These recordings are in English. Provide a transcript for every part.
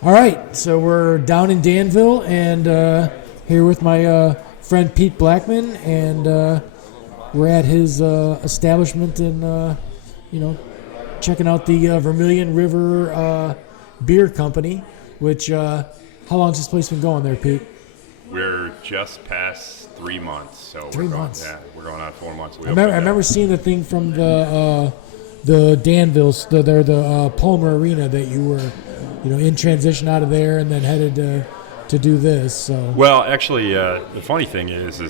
All right, so we're down in Danville and here with my friend Pete Blackmon, and we're at his establishment in, checking out the Vermillion River Beer Company. Which, how long's this place been going there, Pete? We're just past 3 months, so 3 months. We're going on 4 months. I remember seeing the thing from the Danville, the Palmer Arena that you were, in transition out of there and then headed to do this. So. Well, actually, the funny thing is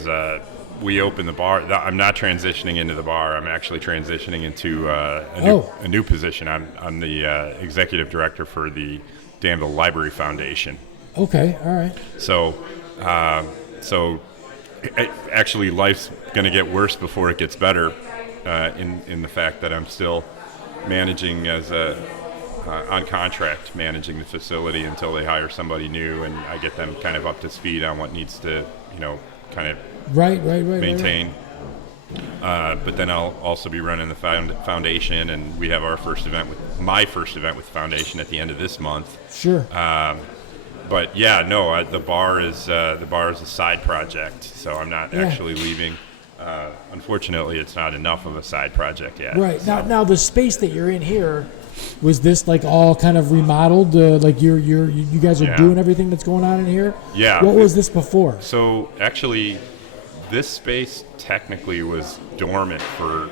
we opened the bar. I'm not transitioning into the bar. I'm actually transitioning into a new position. I'm the executive director for the Danville Library Foundation. Okay, all right. So actually, life's going to get worse before it gets better. In the fact that I'm still managing as on contract, managing the facility until they hire somebody new, and I get them kind of up to speed on what needs to, kind of maintain. Right. But then I'll also be running the foundation, and we have my first event with the foundation at the end of this month. Sure. But yeah, no, the bar is a side project, so I'm not actually leaving. Unfortunately, it's not enough of a side project yet. Right. So. Now the space that you're in here, was this like all kind of remodeled? Like you guys are doing everything that's going on in here? Yeah. What was this before? So actually, this space technically was dormant for,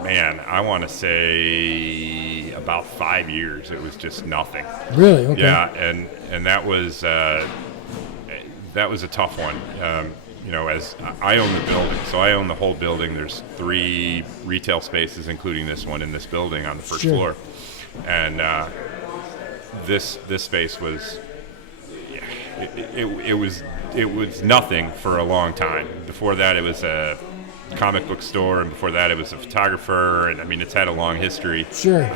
I want to say about 5 years. It was just nothing. Really? Okay. Yeah, and that was a tough one. As I own the building, so I own the whole building. There's 3 retail spaces, including this one in this building on the first floor, and this space was it was nothing for a long time. Before that, it was a comic book store, and before that, it was a photographer, and it's had a long history. Sure.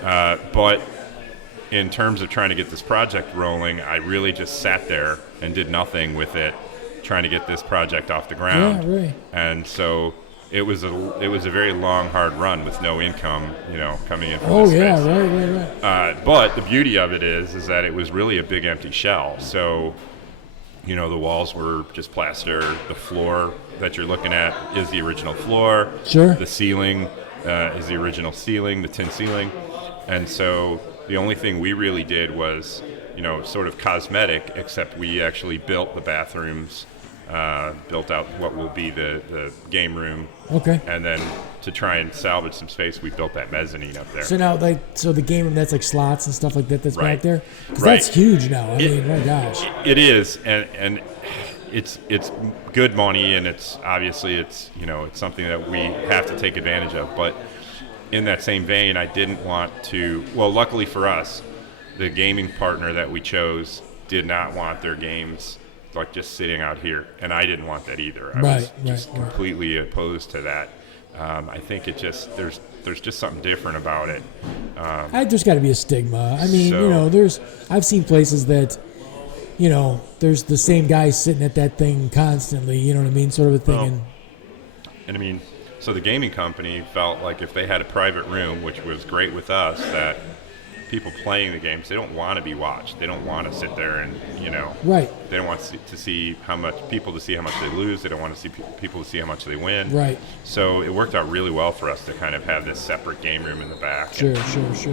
But in terms of trying to get this project rolling, I really just sat there and did nothing with it, trying to get this project off the ground. Yeah, right. And so it was a very long, hard run with no income, coming in from this space. Right. But the beauty of it is that it was really a big empty shell. So, the walls were just plaster. The floor that you're looking at is the original floor. Sure. The ceiling is the original ceiling, the tin ceiling. And so the only thing we really did was, sort of cosmetic, except we actually built the bathrooms, built out what will be the game room. Okay. And then to try and salvage some space, we built that mezzanine up there. So now, the game room, that's like slots and stuff like that that's back there? Because Right. that's huge now. I mean, my gosh. It is, and it's good money, and it's obviously it's something that we have to take advantage of. But in that same vein, I didn't want to. Well, luckily for us, the gaming partner that we chose did not want their games like just sitting out here, and I didn't want that either. I was just completely opposed to that. I think there's just something different about it. There's got to be a stigma. I mean, I've seen places that, there's the same guy sitting at that thing constantly. You know what I mean, sort of a thing. And so the gaming company felt like if they had a private room, which was great with us, that people playing the games, they don't want to be watched. They don't want to sit there and, Right. They don't want to see how much they lose. They don't want to see people to see how much they win. Right. So it worked out really well for us to kind of have this separate game room in the back. Sure.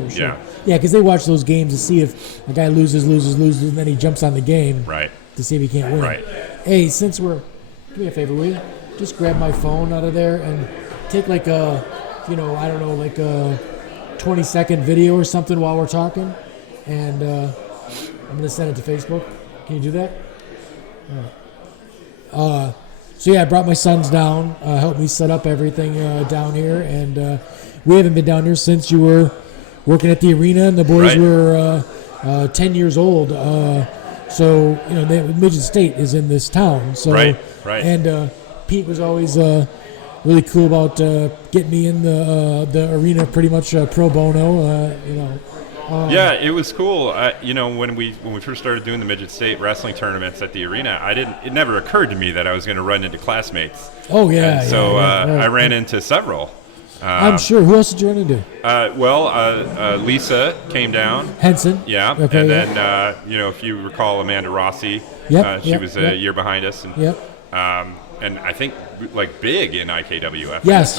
Yeah. Yeah, because they watch those games to see if a guy loses, and then he jumps on the game. Right. To see if he can't win. Right. Hey, do me a favor, will you? Just grab my phone out of there and take like a 20-second video or something while we're talking, and I'm gonna send it to Facebook. Can you do that? All right. So yeah, I brought my sons down, helped me set up everything down here, and we haven't been down here since you were working at the arena, and the boys were 10 years old. So the Midget State is in this town. So right. And Pete was always really cool about getting me in the arena pretty much pro bono. Yeah, it was cool. When we first started doing the Midget State wrestling tournaments at the arena, it never occurred to me that I was going to run into classmates. Oh yeah. And so I ran into several. I'm sure. Who else did you run into? Lisa came down. Henson. Yeah. Okay, and yeah. then, if you recall Amanda Rossi, she was a year behind us. And, and I think big in IKWF. Yes.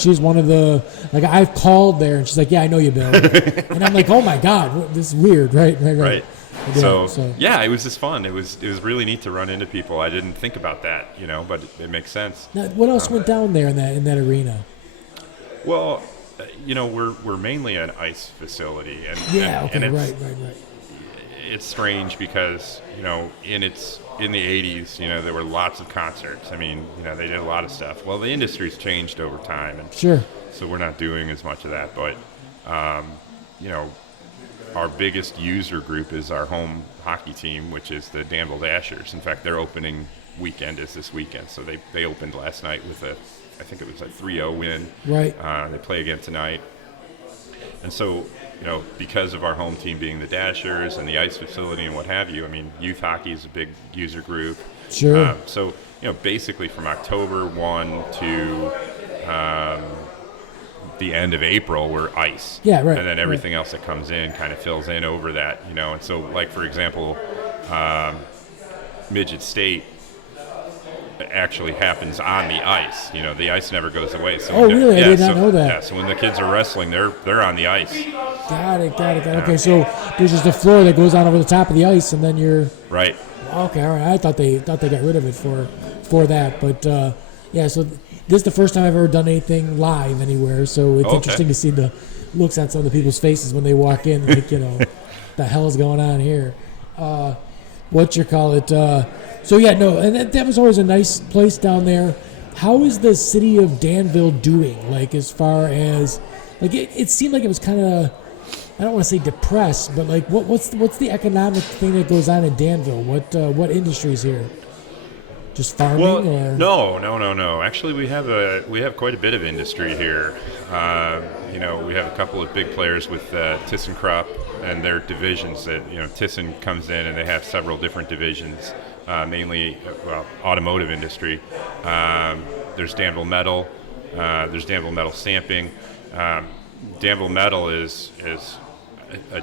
She's one of the, I've called there and she's like, yeah, I know you, Bill. And I'm like, oh my God, this is weird. Right. So it was just fun. It was really neat to run into people. I didn't think about that, but it makes sense. Now, what else went down there in that arena? Well, we're mainly an ice facility, and right. It's strange because in the 80s, there were lots of concerts. I mean, they did a lot of stuff. Well, the industry's changed over time, and sure. So we're not doing as much of that. But our biggest user group is our home hockey team, which is the Danville Dashers. In fact, their opening weekend is this weekend. So they opened last night with I think it was a 3-0 win. Right. They play again tonight. And so, because of our home team being the Dashers and the ice facility and what have you, I mean, youth hockey is a big user group. Sure. So, basically from October 1 to the end of April, we're ice. Yeah, right. And then everything else that comes in kind of fills in over that, And so, for example, Midget State actually happens on the ice. The ice never goes away. So really? I did not know that. Yeah, so when the kids are wrestling, they're on the ice. Got it. Okay, so there's just a floor that goes on over the top of the ice, and then you're right. Okay, all right. I thought they got rid of it for that, but so this is the first time I've ever done anything live anywhere. So it's interesting to see the looks on some of the people's faces when they walk in, like the hell's going on here. And that was always a nice place down there. How is the city of Danville doing? As far as it seemed like it was kind of, I don't want to say depressed, but what's the economic thing that goes on in Danville? What industries here? Just farming? Well, or? No. Actually, we have quite a bit of industry here. We have a couple of big players with ThyssenKrupp and their divisions. That Thyssen comes in and they have several different divisions, mainly automotive industry. There's Danville Metal. There's Danville Metal Stamping. Danville Metal is a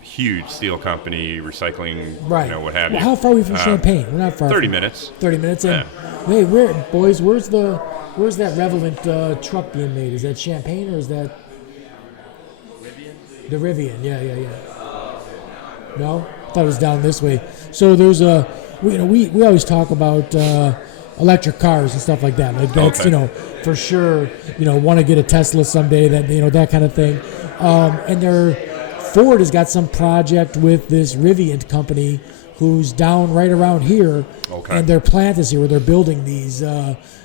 huge steel company, recycling, right. What have you. How far are we from Champaign? We're not far. 30 minutes. 30 minutes. And hey, where's that Revelant truck being made? Is that Champaign or is that the Rivian? Yeah. No, I thought it was down this way. So there's we always talk about electric cars and stuff like that. That's for sure. Want to get a Tesla someday. That kind of thing. And Ford has got some project with this Rivian company who's down right around here, and their plant is here where they're building these.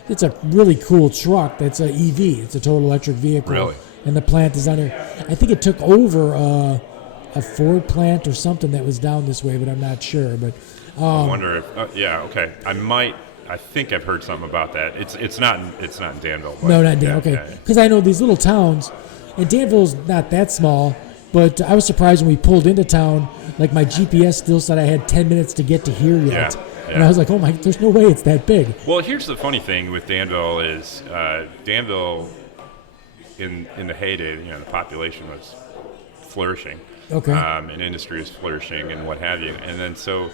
It's a really cool truck that's a EV. It's a total electric vehicle. Really? And the plant is down here. I think it took over a Ford plant or something that was down this way, but I'm not sure. But I wonder if I think I've heard something about that. It's not in Danville. No, not Danville. Okay, because I know these little towns, and Danville's not that small. But I was surprised when we pulled into town, my GPS still said I had 10 minutes to get to here yet. Yeah. And I was like, oh my, there's no way it's that big. Well, here's the funny thing with Danville is Danville, in the heyday, the population was flourishing. Okay. And industry is flourishing and what have you. And then so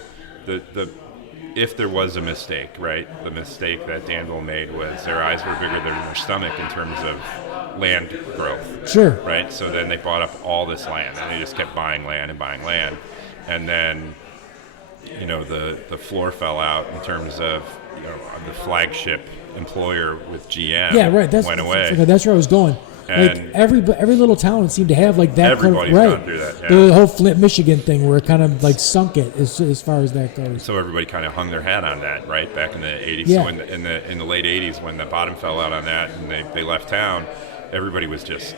if there was a mistake, right, the mistake that Danville made was their eyes were bigger than their stomach in terms of land growth. Sure. Right? So then they bought up all this land, and they just kept buying land. And then, the floor fell out in terms of, the flagship employer with GM went away. That's where I was going. And every little town seemed to have that. Everybody's gone through that. Yeah. The whole Flint, Michigan thing where it kind of sunk it as far as that goes. So everybody kind of hung their hat on that, right, back in the 80s. Yeah. So in the late 80s when the bottom fell out on that and they left town, everybody was just,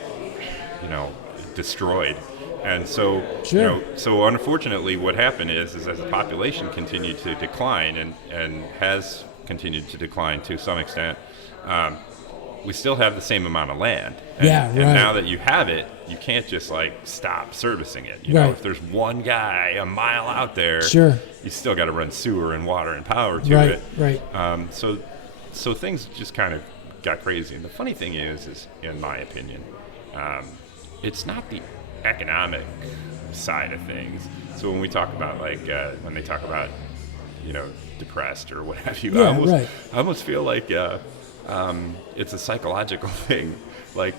destroyed. And so, sure. So unfortunately what happened is as the population continued to decline and has continued to decline to some extent, we still have the same amount of land. And now that you have it, you can't just stop servicing it. You know, if there's one guy a mile out there, sure, you still got to run sewer and water and power to it. Right. So things just kind of got crazy. And the funny thing is in my opinion, it's not the economic side of things. So when we talk about when they talk about, depressed or what have you, I almost feel like it's a psychological thing. Like,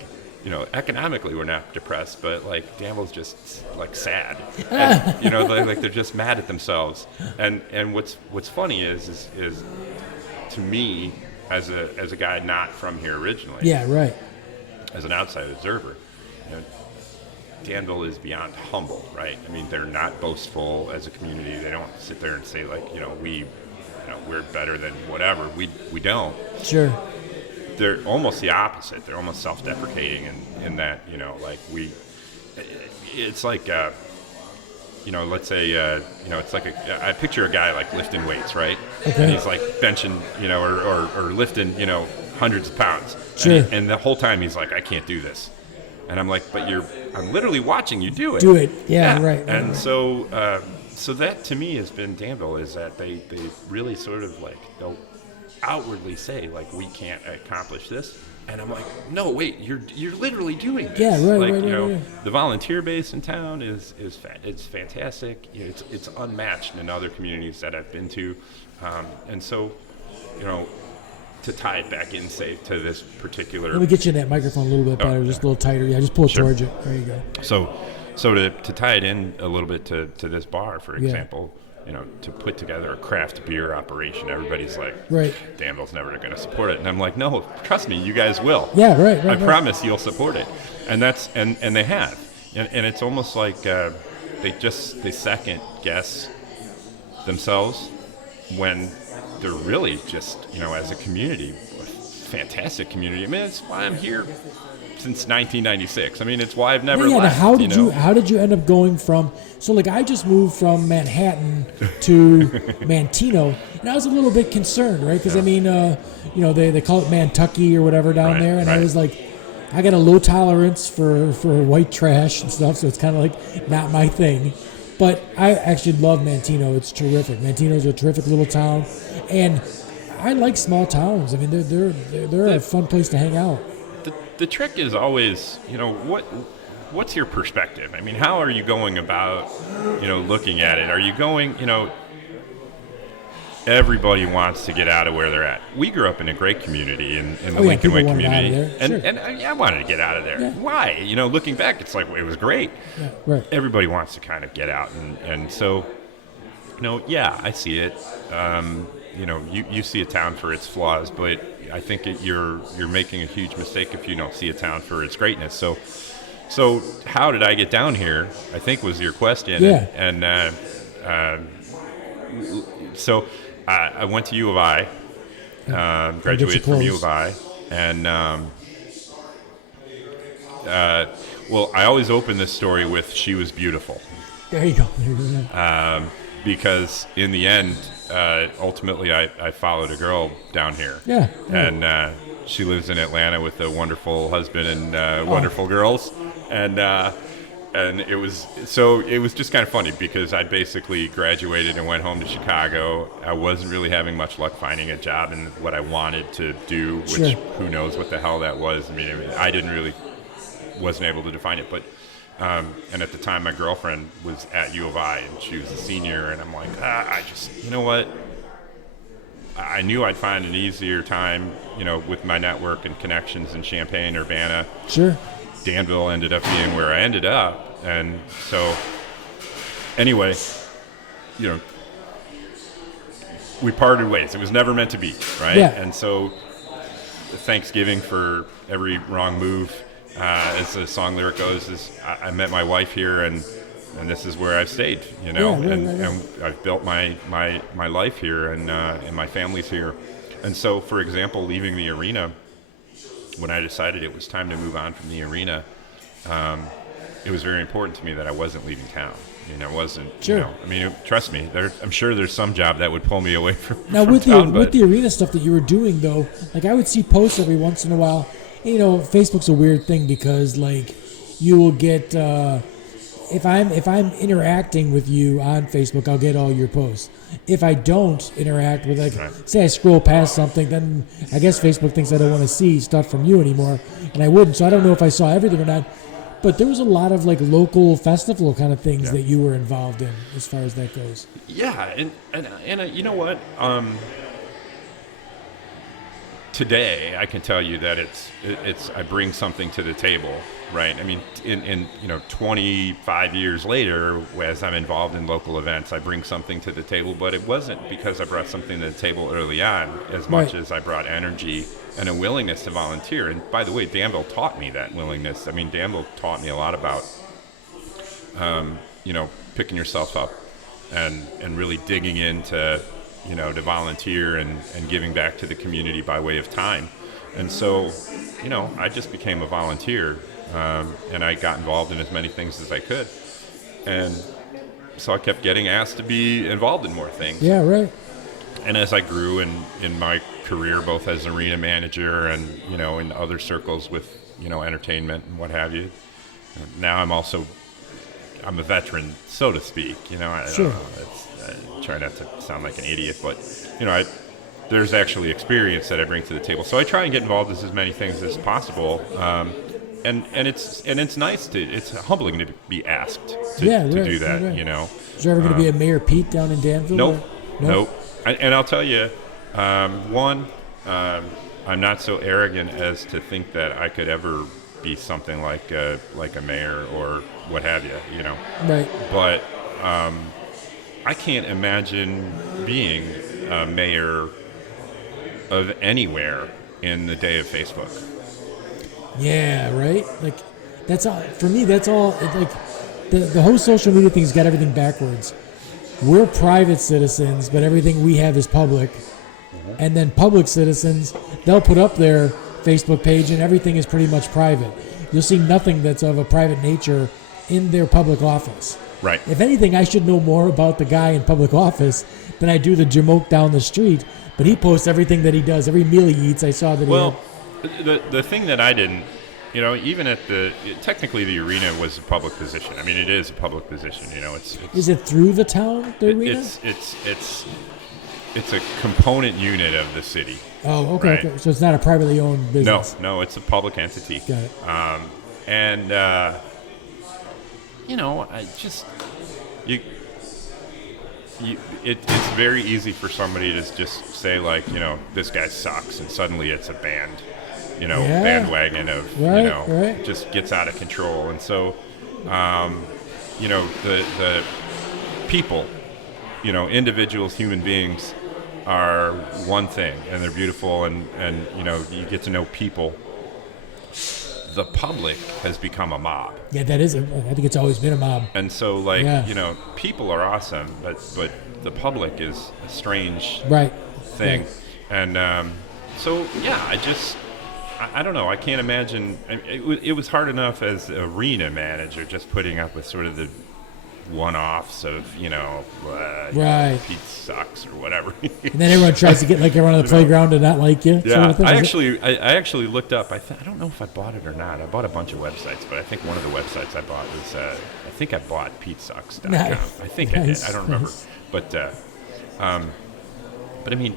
economically we're not depressed, but like Danville's just like sad, and, like they're just mad at themselves. And what's funny is to me as a guy not from here originally, as an outside observer, Danville is beyond humble, right? I mean, they're not boastful as a community. They don't sit there and say like, we're better than whatever. We don't. Sure. They're almost the opposite. They're almost self-deprecating in that, it's like, let's say, it's like I picture a guy like lifting weights, right? Okay. And he's like benching, or lifting, hundreds of pounds. Sure. And the whole time he's like, I can't do this. And I'm like, but I'm literally watching you do it. Do it. Yeah. Right. And right. So that to me has been Danville, is that they really sort of like, they'll outwardly say like, we can't accomplish this, and I'm like, no, wait, you're literally doing this. Yeah, right, like, right. The volunteer base in town is it's fantastic. It's unmatched in other communities that I've been to, and so, to tie it back in, say, to this particular. Let me get you in that microphone a little bit better, just a little tighter. Yeah, just pull it towards you. There you go. So to tie it in a little bit to this bar, for example. To put together a craft beer operation, everybody's like, right, Danville's never going to support it. And I'm like, no, trust me, you guys will. Yeah, right. I promise you'll support it. And that's, and they have. And it's almost like they second guess themselves when they're really just, as a community, a fantastic community. I mean, it's why I'm here since 1996. I mean, it's why I've never left. How did you end up going from? So like, I just moved from Manhattan to Manteno, and I was a little bit concerned, right? Because I mean, they call it Mantucky or whatever down there, and I was like, I got a low tolerance for white trash and stuff, so it's kind of like not my thing. But I actually love Manteno. It's terrific. Manteno's a terrific little town, and I like small towns. I mean, they're a fun place to hang out. The trick is always, what's your perspective? I mean, how are you going about, looking at it? Are you going, everybody wants to get out of where they're at. We grew up in a great community in the Lincoln Way community, and I wanted to get out of there. Yeah. Why? Looking back, it's like, it was great. Yeah, right. Everybody wants to kind of get out, and so, I see it. You see a town for its flaws, but I think you're making a huge mistake if you don't see a town for its greatness. So how did I get down here, I think was your question. Yeah. And so I went to U of I, graduated from U of I, and I always open this story with "She was beautiful." There you go. Because in the end, ultimately, I followed a girl down here. Yeah. And she lives in Atlanta with a wonderful husband and wonderful girls. And it was just kind of funny because I basically graduated and went home to Chicago. I wasn't really having much luck finding a job in what I wanted to do, which who knows what the hell that was. I mean, I wasn't able to define it, but. And at the time, my girlfriend was at U of I, and she was a senior, and I'm like, you know what? I knew I'd find an easier time, with my network and connections in Champaign, Urbana. Sure. Danville ended up being where I ended up, and so, anyway, we parted ways. It was never meant to be, right? Yeah. And so, Thanksgiving for every wrong move. As the song lyric goes, is I met my wife here, and this is where I've stayed, and I've built my life here, and my family's here. And so, for example, leaving the arena, when I decided it was time to move on from the arena, it was very important to me that I wasn't leaving town. I wasn't. Sure. Trust me. I'm sure there's some job that would pull me away from. Now, with the arena stuff that you were doing, though, like I would see posts every once in a while. Facebook's a weird thing because, like, you will get, if I'm interacting with you on Facebook, I'll get all your posts. If I don't interact with, like, say I scroll past something, then I guess Facebook thinks I don't want to see stuff from you anymore, and I wouldn't. So I don't know if I saw everything or not. But there was a lot of like local festival kind of things that you were involved in, as far as that goes. Yeah, and you know what? Today, I can tell you that it's I bring something to the table, right? I mean, in 25 years later, as I'm involved in local events, I bring something to the table. But it wasn't because I brought something to the table early on, as much as I brought energy and a willingness to volunteer. And by the way, Danville taught me that willingness. I mean, Danville taught me a lot about, picking yourself up and really digging into, to volunteer and giving back to the community by way of time. And so, I just became a volunteer, and I got involved in as many things as I could. And so I kept getting asked to be involved in more things. Yeah, right. And as I grew in my career, both as an arena manager and, in other circles with, entertainment and what have you, now I'm a veteran, so to speak. I don't know. I try not to sound like an idiot, but there's actually experience that I bring to the table. So I try and get involved in as many things as possible, and it's nice it's humbling to be asked to do that. Right. Is there ever going to be a Mayor Pete down in Danville? Nope. And I'll tell you, I'm not so arrogant as to think that I could ever be something like a mayor or what have you. Right. But I can't imagine being a mayor of anywhere in the day of Facebook. Yeah, right? Like, that's all, for me, that's all, like, the whole social media thing's got everything backwards. We're private citizens, but everything we have is public. And then public citizens, they'll put up their Facebook page and everything is pretty much private. You'll see nothing that's of a private nature in their public office. Right. If anything, I should know more about the guy in public office than I do the jamoke down the street. But he posts everything that he does. Every meal he eats, I saw that the thing that I didn't, even at technically the arena was a public position. I mean, it is a public position. Is it through the town, the arena? It's a component unit of the city. Oh, okay, right? okay. So it's not a privately owned business. No, it's a public entity. Got it. It's very easy for somebody to just say, like, this guy sucks, and suddenly it's a bandwagon of just gets out of control. And so the people, individuals, human beings are one thing, and they're beautiful, and you get to know people. The public has become a mob. Yeah, I think it's always been a mob. And so, people are awesome, but the public is a strange thing. Right. And I don't know. I can't imagine. It was hard enough as arena manager just putting up with sort of the one-offs of, Pete sucks or whatever. And then everyone tries to get like everyone on the playground to not like you. Yeah, sort of I actually looked up. I don't know if I bought it or not. I bought a bunch of websites, but I think one of the websites I bought was I think I bought PeteSucks.com. Nice. I think I did. I don't remember. But I mean,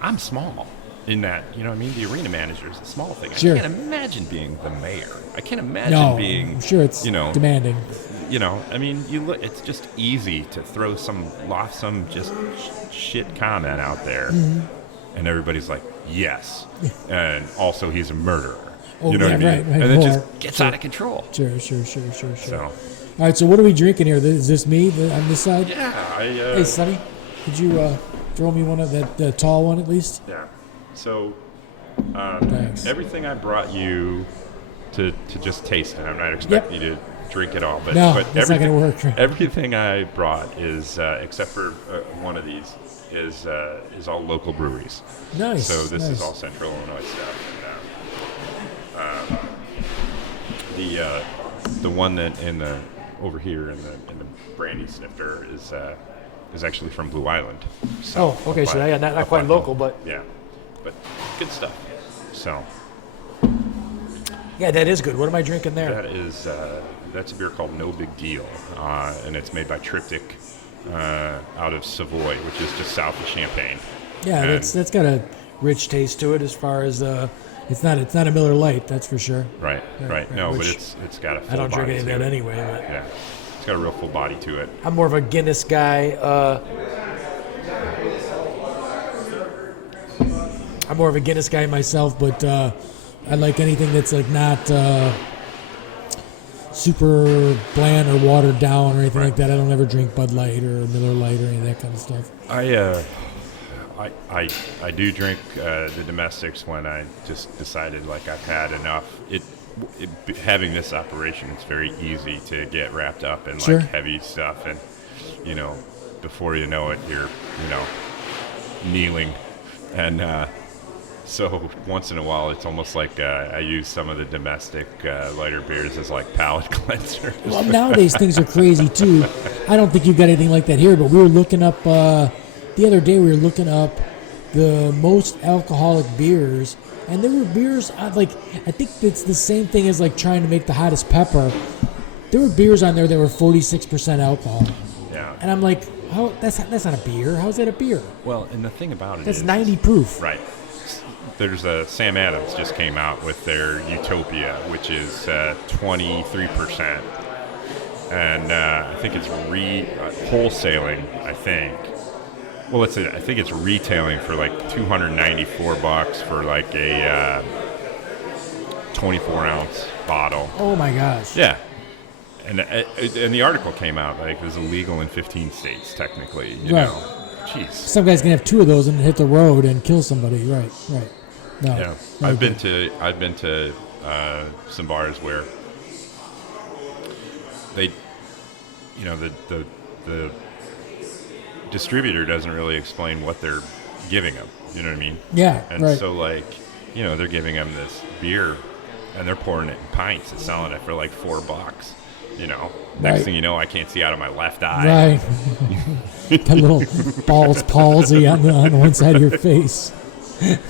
I'm small in that, the arena manager is a small thing. Sure. I can't imagine being the mayor. I can't imagine being. I'm sure it's demanding. I mean, it's just easy to throw some just shit comment out there, and everybody's like, yes, and also he's a murderer. Oh, you know what I mean? Right. And it just gets out of control. Sure. So, all right, so what are we drinking here? Is this me on this side? Yeah. Hey, Sonny, could you throw me one of the tall one at least? Yeah. So, Thanks. everything I brought you to just taste it. I'm not expecting you to drink it all, but that's not going to work. Everything I brought is, except for one of these, is all local breweries. Nice. So this is all Central Illinois stuff. And, the one that over here in the brandy snifter is actually from Blue Island. So okay. So not quite local, but but good stuff. So. Yeah, that is good. What am I drinking there? That is that's a beer called No Big Deal, and it's made by Triptych out of Savoy, which is just south of Champaign. Yeah, that's got a rich taste to it as far as it's not a Miller Lite, that's for sure. Right. No, but it's got a full body. I don't drink any of that it. anyway. But Yeah, it's got a real full body to it. I'm more of a Guinness guy. I'm more of a Guinness guy myself, but I like anything that's like not super bland or watered down or anything like that. I don't ever drink Bud Light or Miller Lite or any of that kind of stuff. I do drink the domestics when I just decided like I've had enough. Having this operation, it's very easy to get wrapped up in Sure. like heavy stuff, and before you know it, you're kneeling, and so once in a while, it's almost like I use some of the domestic lighter beers as like palate cleansers. Well, nowadays things are crazy too. I don't think you've got anything like that here, but we were looking up the other day. We were looking up the most alcoholic beers, and there were beers like I think it's the same thing as like trying to make the hottest pepper. There were beers on there that were 46% alcohol. Yeah. And I'm like, how? That's not a beer. How's that a beer? Well, and the thing about it That's is 90 proof. Right. There's Sam Adams just came out with their Utopia, which is 23%, and I think it's wholesaling. I think. Well, I think it's retailing for like $294 for like a 24-ounce bottle. Oh my gosh. Yeah. And the article came out like it was illegal in 15 states technically. You Right. know. Jeez. Some guy's gonna have 2 of those and hit the road and kill somebody. Right. No. Yeah, no I've good. been to some bars where they, the distributor doesn't really explain what they're giving them. You know what I mean? Yeah. And right. so like, they're giving them this beer, and they're pouring it in pints and selling it for like $4. Next Right. thing you know, I can't see out of my left eye. Right. That little Ball's palsy on one side of your face.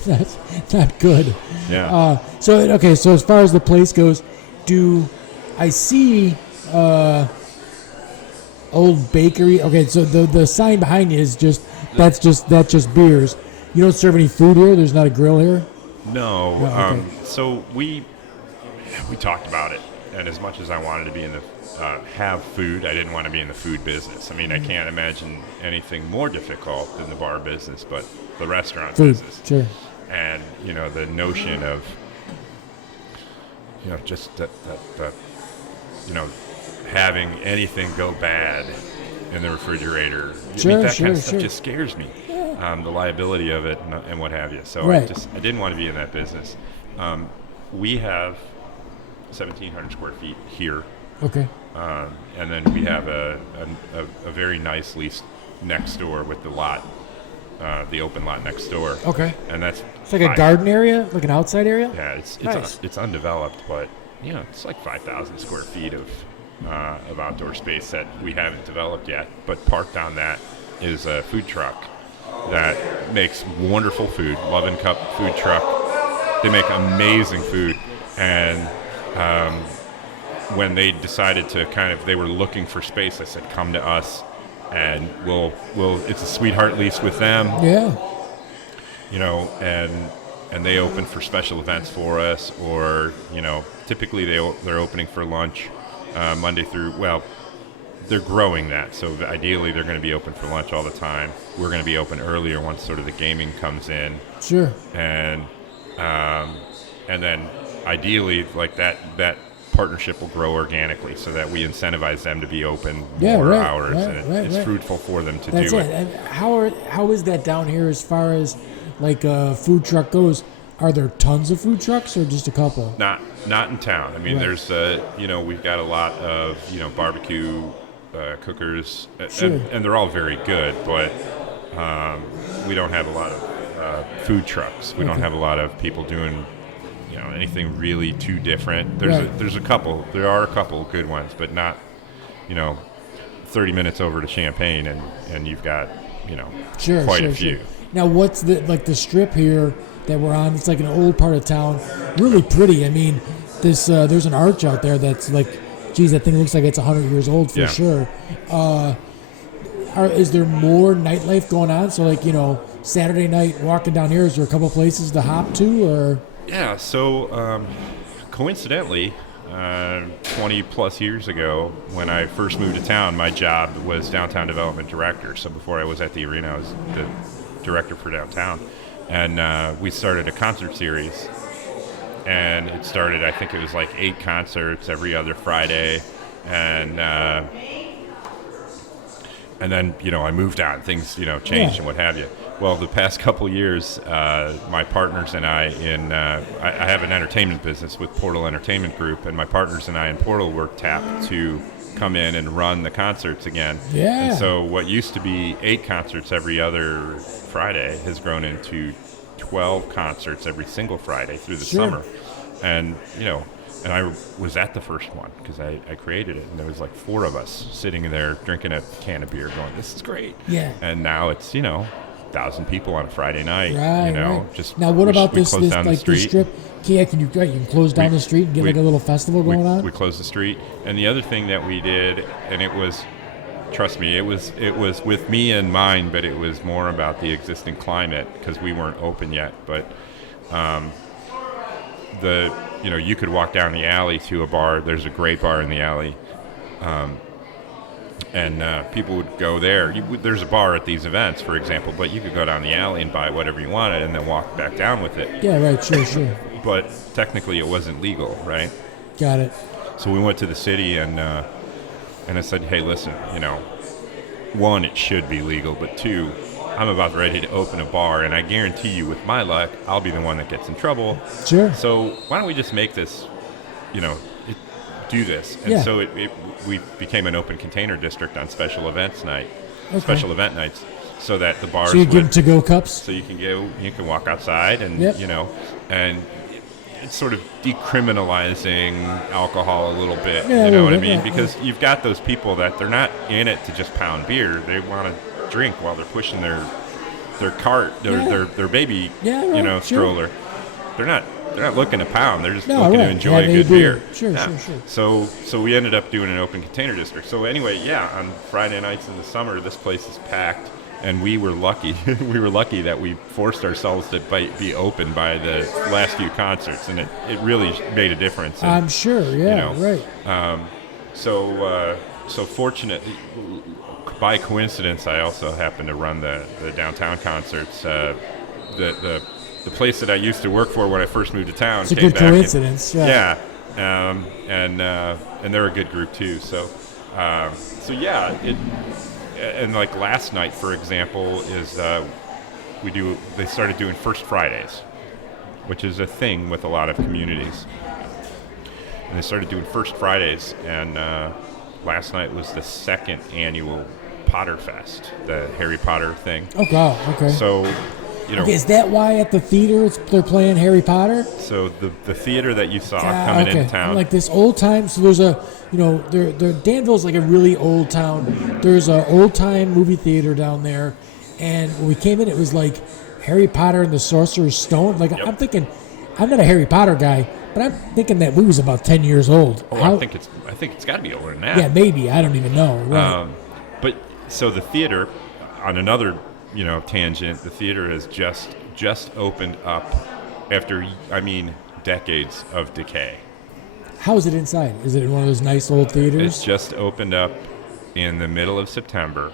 That's not good. Yeah. So as far as the place goes, do I see old bakery? Okay, so the sign behind you is that's just beers. You don't serve any food here? There's not a grill here? No. Okay. So we talked about it, and as much as I wanted to be in the have food, I didn't want to be in the food business. I mean, I can't imagine anything more difficult than the bar business, but the restaurant Food, business. sure. And the notion of just that having anything go bad in the refrigerator, Sure, that sure, kind of stuff sure. just scares me. The liability of it and what have you. So Right. I didn't want to be in that business. We have 1,700 square feet here. Okay. And then we have a very nice lease next door with the lot, the open lot next door. Okay. And that's It's like a garden area, like an outside area? Yeah, it's Nice. it's undeveloped, but it's like 5,000 square feet of outdoor space that we haven't developed yet. But parked on that is a food truck that makes wonderful food. Love and Cup food truck. They make amazing food, and when they decided to they were looking for space, I said, come to us, and we'll it's a sweetheart lease with them. Yeah. And they open for special events for us, or typically they're opening for lunch Monday through, they're growing that, so ideally they're going to be open for lunch all the time. We're going to be open earlier once sort of the gaming comes in. Sure. And then ideally like that partnership will grow organically, so that we incentivize them to be open more hours, and it's fruitful for them to That's do it. it. And how is that down here as far as like a food truck goes? Are there tons of food trucks or just a couple? Not in town. I mean, Right. there's we've got a lot of barbecue cookers, Sure. and they're all very good, but we don't have a lot of food trucks. We don't have a lot of people doing anything really too different. There are a couple good ones, but not 30 minutes over to Champaign and you've got quite a few. Sure. Now, what's the strip here that we're on? It's like an old part of town, really pretty. I mean, there's an arch out there that's like Geez, that thing looks like it's 100 years old for sure. Is there more nightlife going on? So, like, Saturday night walking down here, is there a couple places to hop to? Or Yeah, so coincidentally, 20 plus years ago, when I first moved to town, my job was downtown development director. So before I was at the arena, I was the director for downtown. And we started a concert series. And it started, I think it was like 8 concerts every other Friday. And then, I moved on. Things, changed and what have you. Well, the past couple years, my partners and I I have an entertainment business with Portal Entertainment Group, and my partners and I in Portal were tapped to come in and run the concerts again. Yeah. And so what used to be 8 concerts every other Friday has grown into 12 concerts every single Friday through the summer. And, and I was at the first one because I created it, and there was like 4 of us sitting there drinking a can of beer going, this is great. Yeah. And now it's, 1,000 people on a Friday night, Right. just now, what about this down like the strip? Yeah, you can close down the street and get like a little festival going on? We closed the street. And the other thing that we did, and it was, trust me, it was with me in mind, but it was more about the existing climate because we weren't open yet. But you could walk down the alley to a bar. There's a great bar in the alley. And people would go there. There's a bar at these events, for example, but you could go down the alley and buy whatever you wanted and then walk back down with it. Yeah, right, sure. But technically it wasn't legal, right? Got it. So we went to the city and I said, hey, listen, 1, it should be legal, but 2, I'm about ready to open a bar, and I guarantee you with my luck, I'll be the one that gets in trouble. Sure. So why don't we just make this, do this? And so we became an open container district on special event nights, so that the bars. So you give them to-go cups. So you can walk outside, and and it's sort of decriminalizing alcohol a little bit. Yeah, you know what I mean? Yeah, because you've got those people that they're not in it to just pound beer; they want to drink while they're pushing their cart, their baby, stroller. They're not looking to pound. They're just looking to enjoy a good beer. Sure. So we ended up doing an open container district. So anyway, on Friday nights in the summer, this place is packed, and we were lucky. We were lucky that we forced ourselves to be open by the last few concerts, and it really made a difference. And, I'm sure. Yeah. Right. So fortunately, by coincidence, I also happened to run the downtown concerts. The place that I used to work for when I first moved to town. It's a good coincidence. And they're a good group too. So and like last night, for example, is they started doing First Fridays, which is a thing with a lot of communities. And they started doing First Fridays, and last night was the 2nd annual Potter Fest, the Harry Potter thing. Oh, wow. Okay. So. Okay, is that why at the theater they're playing Harry Potter? So the theater that you saw coming into town, like this old time. So there's Danville's like a really old town. There's an old time movie theater down there, and when we came in, it was like Harry Potter and the Sorcerer's Stone. Like I'm thinking, I'm not a Harry Potter guy, but I'm thinking that movie's about 10 years old. I think it's got to be older than that. Yeah, maybe. I don't even know. Right. But so the theater, on another tangent, the theater has just opened up after decades of decay. How is it inside? Is it in one of those nice old theaters? It's just opened up in the middle of September.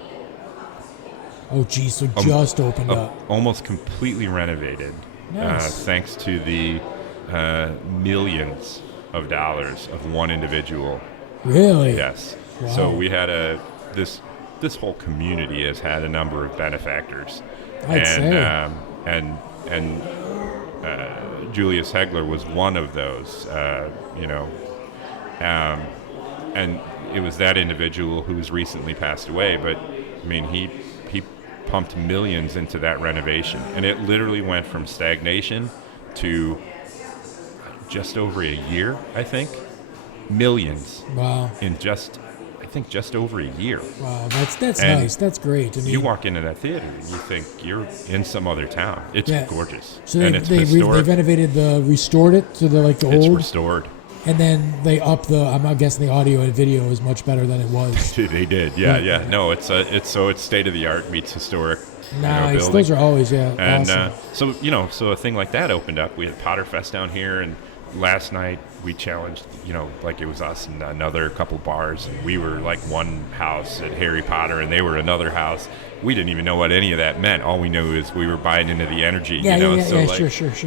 Oh, geez, so just opened up. Almost completely renovated. Nice. Thanks to the millions of dollars of one individual. Really? Yes. Wow. So we had this whole community has had a number of benefactors. I'd say. And Julius Hegler was one of those, and it was that individual who's recently passed away, but he pumped millions into that renovation, and it literally went from stagnation to just over a year, I think. Millions. Wow. In just over a year. Wow, that's nice. That's great. You walk into that theater and you think you're in some other town. It's gorgeous. So and it's historic. they restored it to the old. It's restored. and then they up I'm guessing the audio and video is much better than it was. They did, yeah. No, it's state of the art meets historic. Nice. Building. Those are always And awesome. So a thing like that opened up. We had Potter Fest down here, and last night we challenged, like it was us and another couple bars, and we were like one house at Harry Potter, and they were another house. We didn't even know what any of that meant. All we knew is we were buying into the energy. Sure.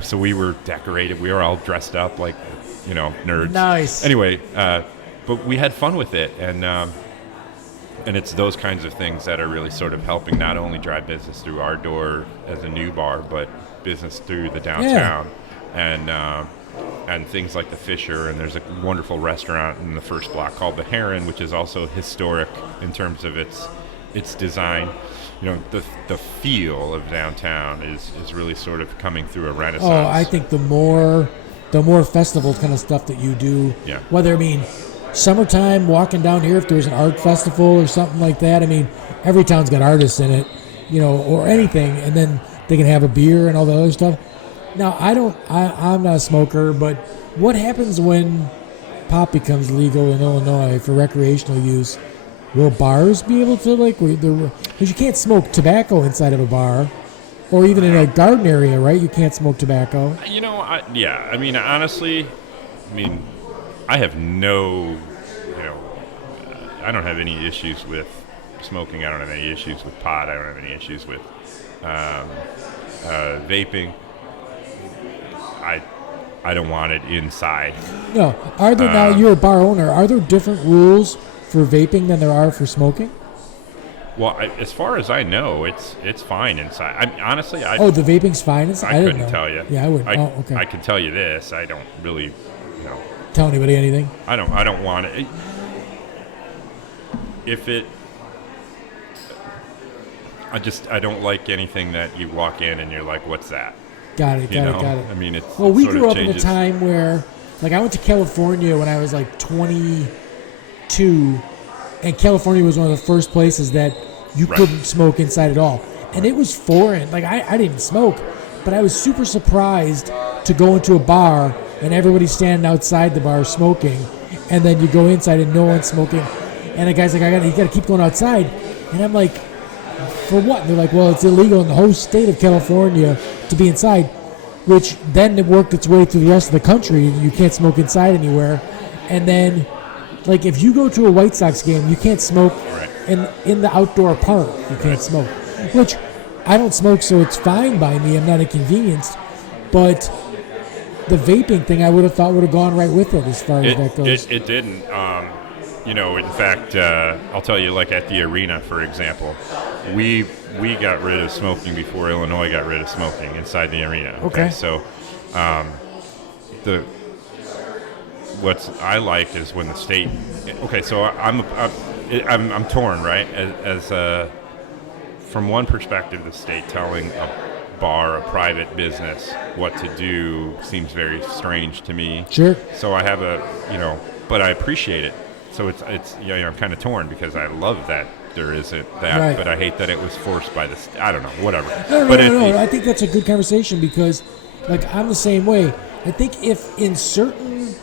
So we were decorated. We were all dressed up like, nerds. Nice. Anyway, but we had fun with it, and it's those kinds of things that are really sort of helping not only drive business through our door as a new bar, but business through the downtown, and things like the Fisher. And there's a wonderful restaurant in the first block called the Heron, which is also historic in terms of its design. The feel of downtown is really sort of coming through a renaissance. Oh, I think the more festival kind of stuff that you do, whether summertime walking down here, if there's an art festival or something like that, every town's got artists in it, or anything, and then they can have a beer and all the other stuff. Now, I'm not a smoker, but what happens when pot becomes legal in Illinois for recreational use? Will bars be able to, because you can't smoke tobacco inside of a bar, or even in a garden area, right? You can't smoke tobacco. Honestly, I have I don't have any issues with smoking. I don't have any issues with pot. I don't have any issues with vaping. I don't want it inside. No. Are there now? You're a bar owner. Are there different rules for vaping than there are for smoking? Well, as far as I know, it's fine inside. Honestly, the vaping's fine inside. I couldn't tell you. Yeah, I wouldn't. Okay. I can tell you this. I don't really, tell anybody anything. I don't want it. I don't like anything that you walk in and you're like, what's that? Got it. It's we grew up in a time where, I went to California when I was 22, and California was one of the first places that you couldn't smoke inside at all, and it was foreign. I didn't smoke, but I was super surprised to go into a bar and everybody's standing outside the bar smoking, and then you go inside and no one's smoking, and the guy's like, you got to keep going outside, and I'm like, for what? And they're like, well, it's illegal in the whole state of California to be inside, which then it worked its way through the rest of the country, and you can't smoke inside anywhere. And then, if you go to a White Sox game, you can't smoke in the outdoor park. You can't smoke, which I don't smoke, so it's fine by me. I'm not inconvenienced. But the vaping thing, I would have thought would have gone right with it as far as that goes. It didn't. In fact, I'll tell you, at the arena, for example, we got rid of smoking before Illinois got rid of smoking inside the arena. Okay. So, what I like is when the state. Okay, so I'm torn, right? As from one perspective, the state telling a bar, a private business, what to do seems very strange to me. Sure. So I have but I appreciate it. So it's I'm kind of torn because I love that there isn't that, but I hate that it was forced by the I don't know, whatever. No. I think that's a good conversation because, I'm the same way. I think if in certain,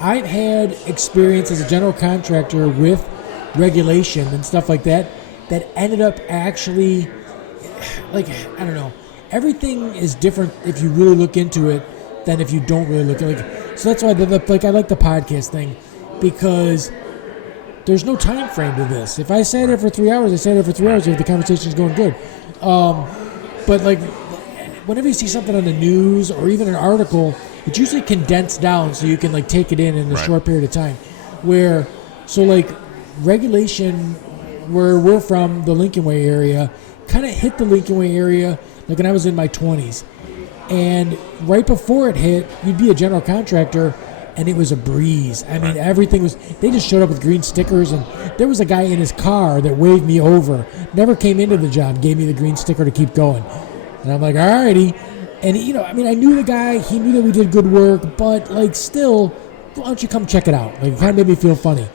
I've had experience as a general contractor with regulation and stuff like that ended up actually, I don't know. Everything is different if you really look into it than if you don't really look at it. So that's why I like the podcast thing. Because there's no time frame to this. If I say it for 3 hours, I say it for 3 hours if the conversation's going good. But whenever you see something on the news or even an article, it's usually condensed down so you can take it in a short period of time. Regulation where we're from, the Lincoln Way area, kind of hit the Lincoln Way area when I was in my 20s. And right before it hit, you'd be a general contractor, and it was a breeze. Everything was, they just showed up with green stickers, and there was a guy in his car that waved me over, never came into the job, gave me the green sticker to keep going. And I'm like, all righty. And, I knew the guy, he knew that we did good work, but, still, why don't you come check it out? It kind of made me feel funny.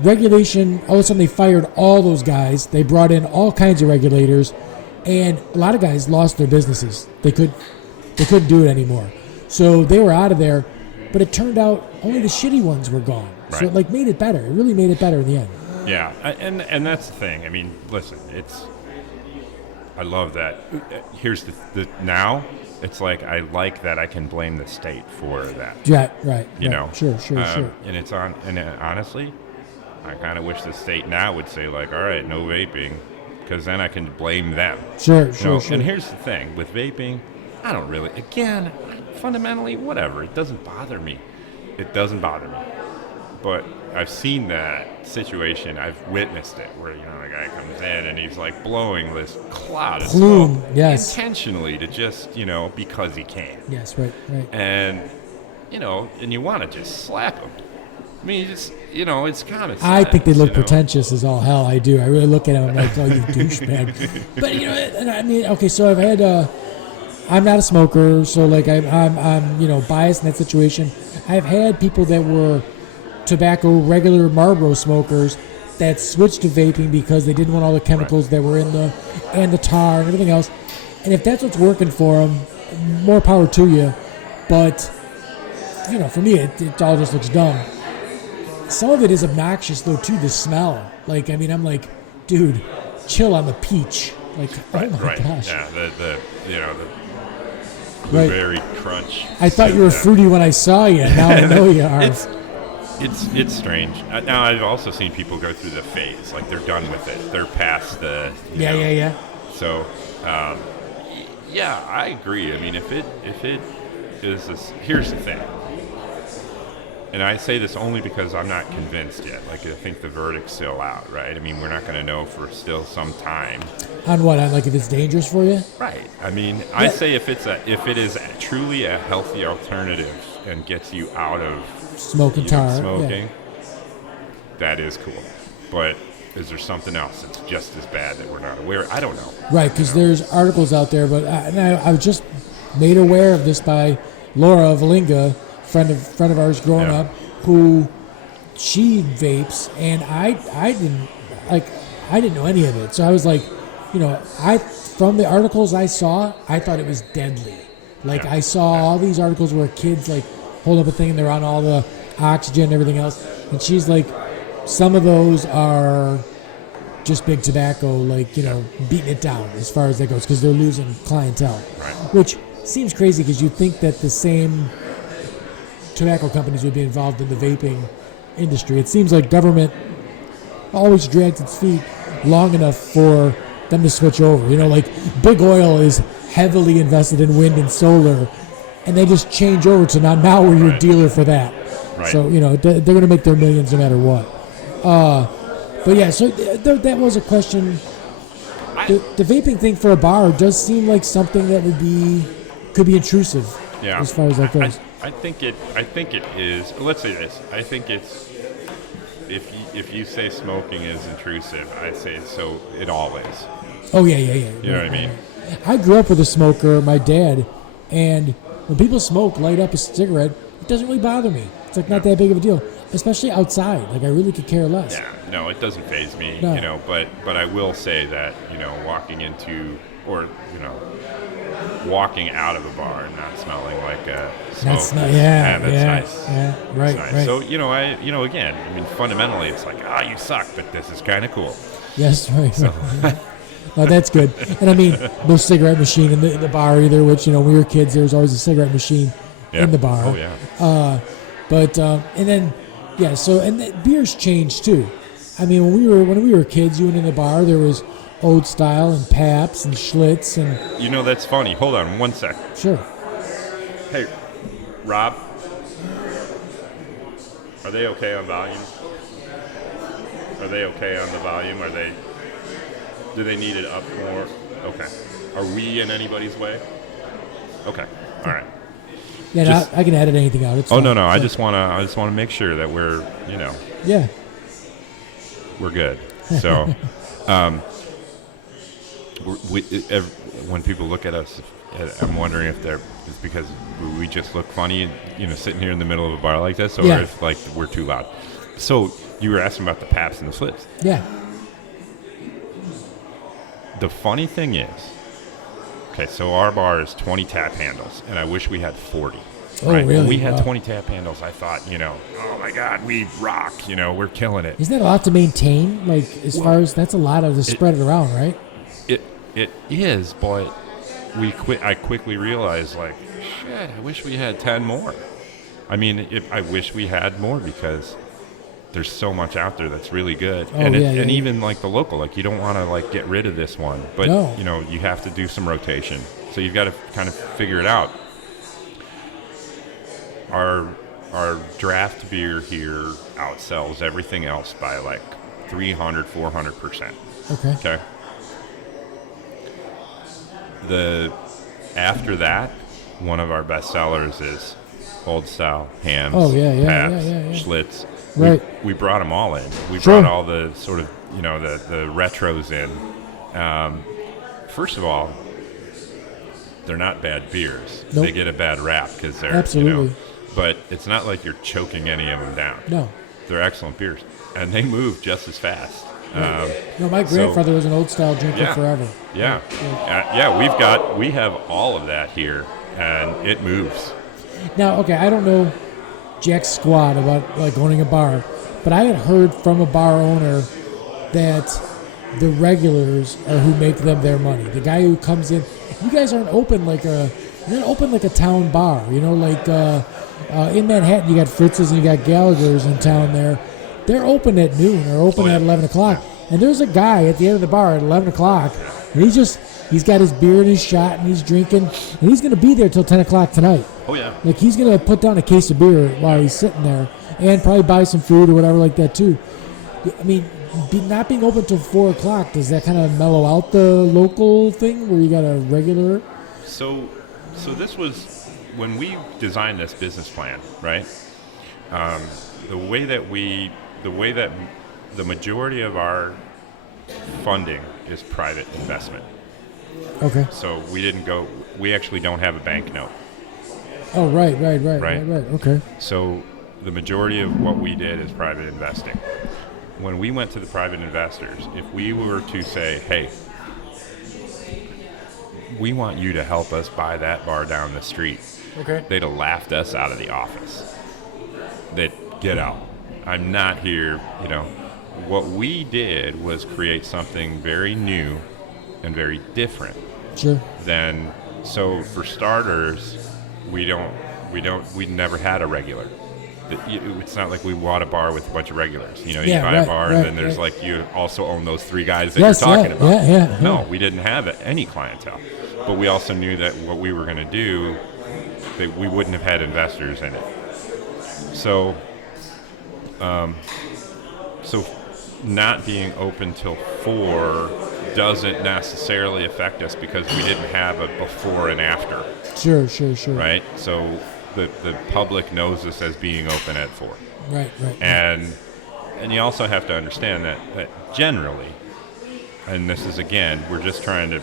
Regulation, all of a sudden they fired all those guys. They brought in all kinds of regulators, and a lot of guys lost their businesses. They couldn't do it anymore. So they were out of there. but it turned out only the shitty ones were gone. Right. So it like made it better. It really made it better in the end. Yeah, and that's the thing. I mean, listen, I love that. Here's the now. It's like I like that I can blame the state for that. Yeah, right. You know, sure. And it's on. And honestly, I kind of wish the state now would say like, all right, no vaping, because then I can blame them. Sure. And here's the thing with vaping, I don't really. Again, fundamentally, whatever. It doesn't bother me. But I've seen that situation. I've witnessed it where, the guy comes in and he's like blowing this cloud of smoke intentionally to just, because he can. Yes, right. And, and you want to just slap him. I mean, it's kind of sad. I think they look pretentious as all hell. I do. I really look at them. I'm like, oh, you douchebag. But, and I mean, okay, so I've had, I'm not a smoker, so like I'm biased in that situation. I've had people that were tobacco, regular Marlboro smokers that switched to vaping because they didn't want all the chemicals that were in the tar and everything else. And if that's what's working for them, more power to you. But, for me, it all just looks dumb. Some of it is obnoxious, though, too, the smell. Like, I mean, I'm like, dude, chill on the peach. Like, oh my gosh. Yeah, the blueberry crunch. I thought you were fruity when I saw you. Now I know you are. It's strange. Now I've also seen people go through the phase, like they're done with it. They're past the yeah. So, I agree. I mean, if it is this, here's the thing, and I say this only because I'm not convinced yet. Like I think the verdict's still out, right? I mean, we're not going to know for still some time. On what? On like if it's dangerous for you? Right. I mean, I say if it is truly a healthy alternative and gets you out of smoking, that is cool. But is there something else that's just as bad that we're not aware? I don't know. Right, because there's articles out there, but I was just made aware of this by Laura Valinga, friend of ours growing up, who she vapes, and I didn't know any of it. So I was like, from the articles I saw, I thought it was deadly. Like I saw all these articles where kids like hold up a thing and they're on all the oxygen and everything else. And she's like, some of those are just big tobacco, like, beating it down as far as that goes because they're losing clientele. Right. Which seems crazy because you'd think that the same tobacco companies would be involved in the vaping industry. It seems like government always drags its feet long enough for them to switch over. Like big oil is heavily invested in wind and solar, and they just change over to now we're your dealer for that. Right. So, they're going to make their millions no matter what. But yeah, so that was a question. The vaping thing for a bar does seem like something that could be intrusive. Yeah. As far as that goes. I think it is. Let's say this. I think it's if you say smoking is intrusive, I say so. It all is. Oh yeah. You know what I mean? I grew up with a smoker, my dad, and when people smoke, light up a cigarette, it doesn't really bother me. It's like not that big of a deal, especially outside. Like I really could care less. Yeah, no, it doesn't faze me. No. But I will say that walking into or walking out of a bar and not smelling like a smoke. That's nice. Yeah, right, nice. Right. So again, I mean, fundamentally, it's like you suck, but this is kind of cool. Yes, right. So. Oh, that's good. And I mean, no cigarette machine in the bar either, which, when we were kids, there was always a cigarette machine in the bar. Oh, yeah. And then, and beers changed too. I mean, when we were kids, you went in the bar, there was Old Style and Pabst and Schlitz and... that's funny. Hold on 1 sec. Sure. Hey, Rob, are they okay on volume? Are they okay on the volume? Do they need it up more? Okay. Are we in anybody's way? Okay. All right. Yeah, I can edit anything out. It's fine. No. I just want to make sure that we're, Yeah. We're good. So, when people look at us, I'm wondering if it's because we just look funny, sitting here in the middle of a bar like this, or if like we're too loud. So you were asking about the Pabst and the Schlitz. Yeah. The funny thing is, okay, so our bar is 20 tap handles, and I wish we had 40. Oh, right? really? When we had Wow. 20 tap handles, I thought, oh my God, we rock. We're killing it. Isn't that a lot to maintain? Like, as far as that's a lot of to spread it around, right? It is, but I quickly realized, like, shit, I wish we had 10 more. I mean, I wish we had more because there's so much out there that's really good. Oh, And yeah. even like the local, like you don't want to like get rid of this one, but No. you have to do some rotation. So you've got to kind of figure it out. Our draft beer here outsells everything else by like 300-400%. Okay. After that, one of our best sellers is old style hams, Oh, yeah, paps, yeah. Schlitz. Right. We brought them all in. We Sure. brought all the sort of the retros in. First of all, they're not bad beers. Nope. They get a bad rap because they're Absolutely. but it's not like you're choking any of them down. No. They're excellent beers, and they move just as fast. No, my grandfather was an old style drinker forever. Yeah. We have all of that here, and it moves. Now, okay, I don't know jack squat about like owning a bar, but I had heard from a bar owner that the regulars are who make them their money. The guy who comes in, you guys aren't open like a town bar. Like in Manhattan, you got Fritz's and you got Gallagher's in town there. They're open at noon or open at 11 o'clock. And there's a guy at the end of the bar at 11 o'clock, and he's got his beer and his shot, and he's drinking, and he's going to be there till 10 o'clock tonight. Oh, yeah. Like, he's going to put down a case of beer while he's sitting there and probably buy some food or whatever like that, too. I mean, not being open till 4 o'clock, does that kind of mellow out the local thing where you got a regular? So this was when we designed this business plan, right? The way that the majority of our funding is private investment. Okay. So we actually don't have a bank note. Oh, right. Okay. So the majority of what we did is private investing. When we went to the private investors, if we were to say, hey, we want you to help us buy that bar down the street, Okay. they'd have laughed us out of the office. They'd get out. I'm not here, What we did was create something very new and very different. Sure. So for starters, we never had a regular. It's not like we bought a bar with a bunch of regulars. You buy a bar and then there's like you also own those three guys that you're talking about. Yeah. No, we didn't have any clientele. But we also knew that what we were going to do, that we wouldn't have had investors in it. So not being open till 4 doesn't necessarily affect us because we didn't have a before and after. Sure. Right? So the public knows us as being open at 4. Right. And you also have to understand that generally, and this is again, we're just trying to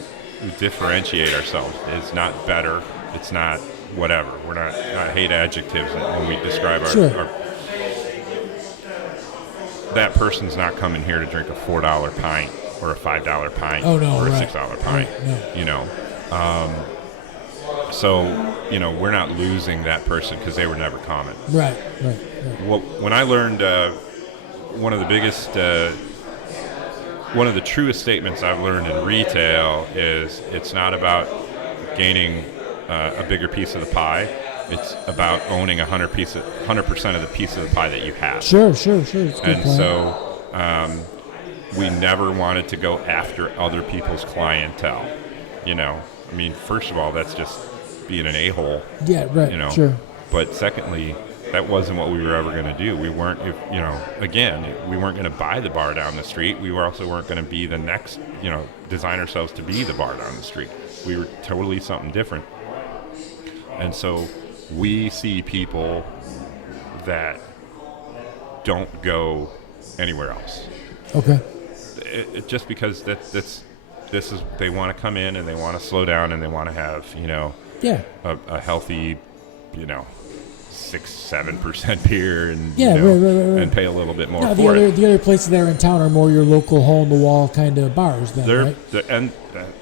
differentiate ourselves. It's not better. It's not whatever. We're not. I hate adjectives when we describe our. That person's not coming here to drink a $4 pint or a $5 pint or a $6 pint. No. So we're not losing that person because they were never common. Right. Well, when I learned one of the truest statements I've learned in retail is it's not about gaining a bigger piece of the pie. It's about owning 100% of the piece of the pie that you have. Sure. It's a good And point. so we never wanted to go after other people's clientele. I mean, first of all, that's just being an a-hole. Yeah, right. Sure. But secondly, that wasn't what we were ever going to do. We weren't, we weren't going to buy the bar down the street. We also weren't going to be the next, design ourselves to be the bar down the street. We were totally something different. And so we see people that don't go anywhere else. Okay. Just because they want to come in and they want to slow down and they want to have, a healthy, 6-7% beer and right. and pay a little bit more No, for it. the other places there in town are more your local hole in the wall kind of bars. Then, right?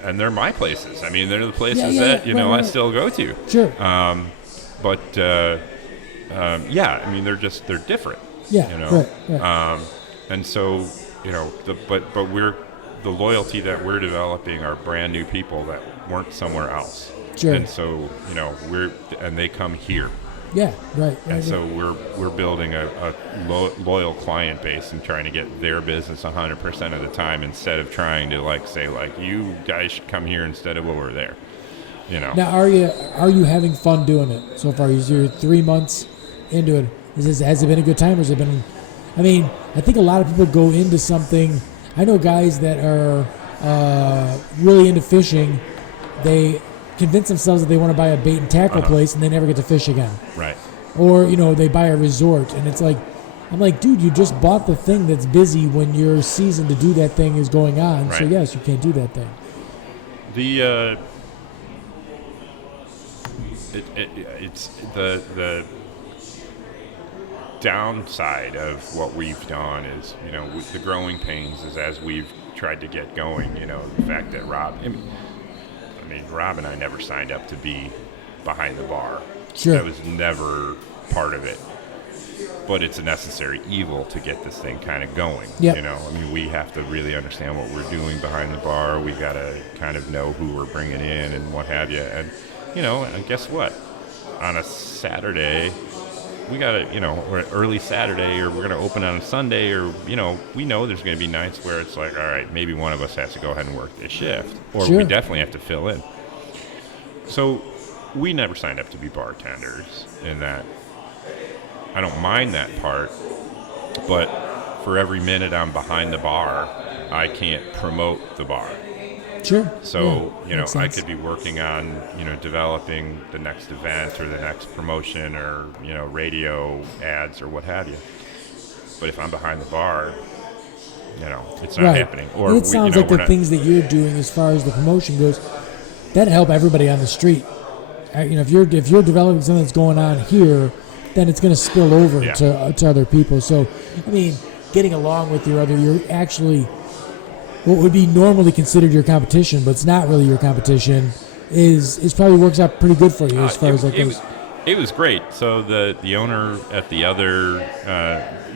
And they're my places. I mean, they're the places that I still go to. Sure. but yeah, I mean, they're different. Yeah, you know, right. And so, you know, but the loyalty that we're developing are brand new people that weren't somewhere else. Sure. And so, you know, they come here. Yeah, right. And so we're building a loyal client base and trying to get their business 100% of the time, instead of trying to like say like, you guys should come here instead of over there. You know. Now, are you having fun doing it so far? You're 3 months into it. Has it been a good time, or has it been? I mean, I think a lot of people go into something. I know guys that are really into fishing. They convince themselves that they want to buy a bait and tackle place, and they never get to fish again. Right. Or, you know, they buy a resort, and it's like, I'm like, dude, you just bought the thing that's busy when your season to do that thing is going on. Right. So yes, you can't do that thing. It's the downside of what we've done is, you know, the growing pains is as we've tried to get going, you know, the fact that Rob and I never signed up to be behind the bar. Sure. That was never part of it. But it's a necessary evil to get this thing kind of going. Yep. You know, I mean, we have to really understand what we're doing behind the bar. We got to kind of know who we're bringing in and what have you. And, you know, and guess what? On a Saturday, we got to, you know, or early Saturday, or we're going to open on a Sunday, or, you know, we know there's going to be nights where it's like, all right, maybe one of us has to go ahead and work this shift, or sure. we definitely have to fill in. So we never signed up to be bartenders in that. I don't mind that part, but for every minute I'm behind the bar, I can't promote the bar. Sure. So, yeah, you know, I could be working on, you know, developing the next event or the next promotion or, you know, radio ads or what have you. But if I'm behind the bar, you know, it's not happening. Or and it sounds like the things that you're doing as far as the promotion goes, that'd help everybody on the street. You know, if you're developing something that's going on here, then it's going to spill over to other people. So, I mean, getting along with you're actually what would be normally considered your competition, but it's not really your competition, is probably works out pretty good for you as far as that goes. It was great. So the owner at the other,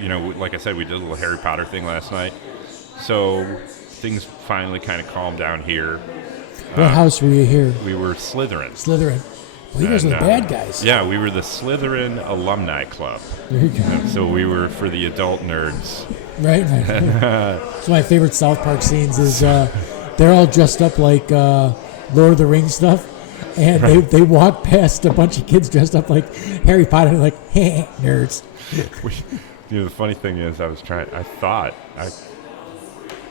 you know, like I said, we did a little Harry Potter thing last night. So things finally kind of calmed down here. What house were you here? We were Slytherin. Well, you guys are the bad guys. Yeah, we were the Slytherin Alumni Club. There you go. And so we were for the adult nerds. Right. So my favorite South Park scenes is they're all dressed up like Lord of the Rings stuff, and they walk past a bunch of kids dressed up like Harry Potter, and like, hey, nerds. You know, the funny thing is,